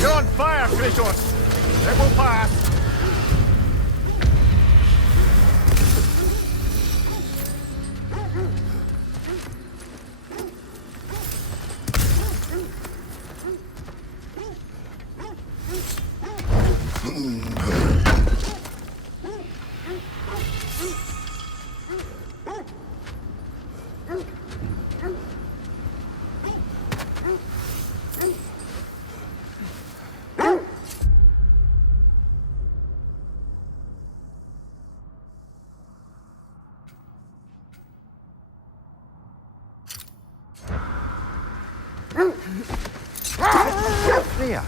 You're on fire, Kratos! It will pass! Freya,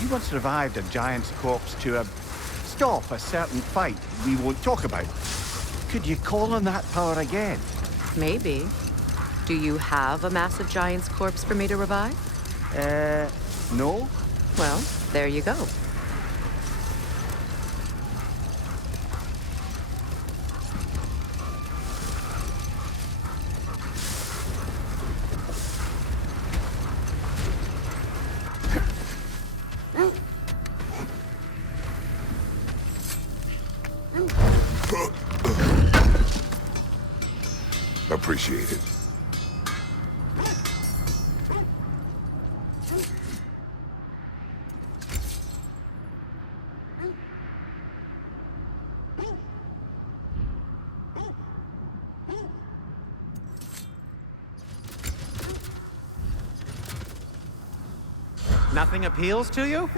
you once revived a giant's corpse to stop a certain fight we won't talk about. Could you call on that power again? Maybe. Do you have a massive giant's corpse for me to revive? No. Well, there you go. Appreciate it. Nothing appeals to you?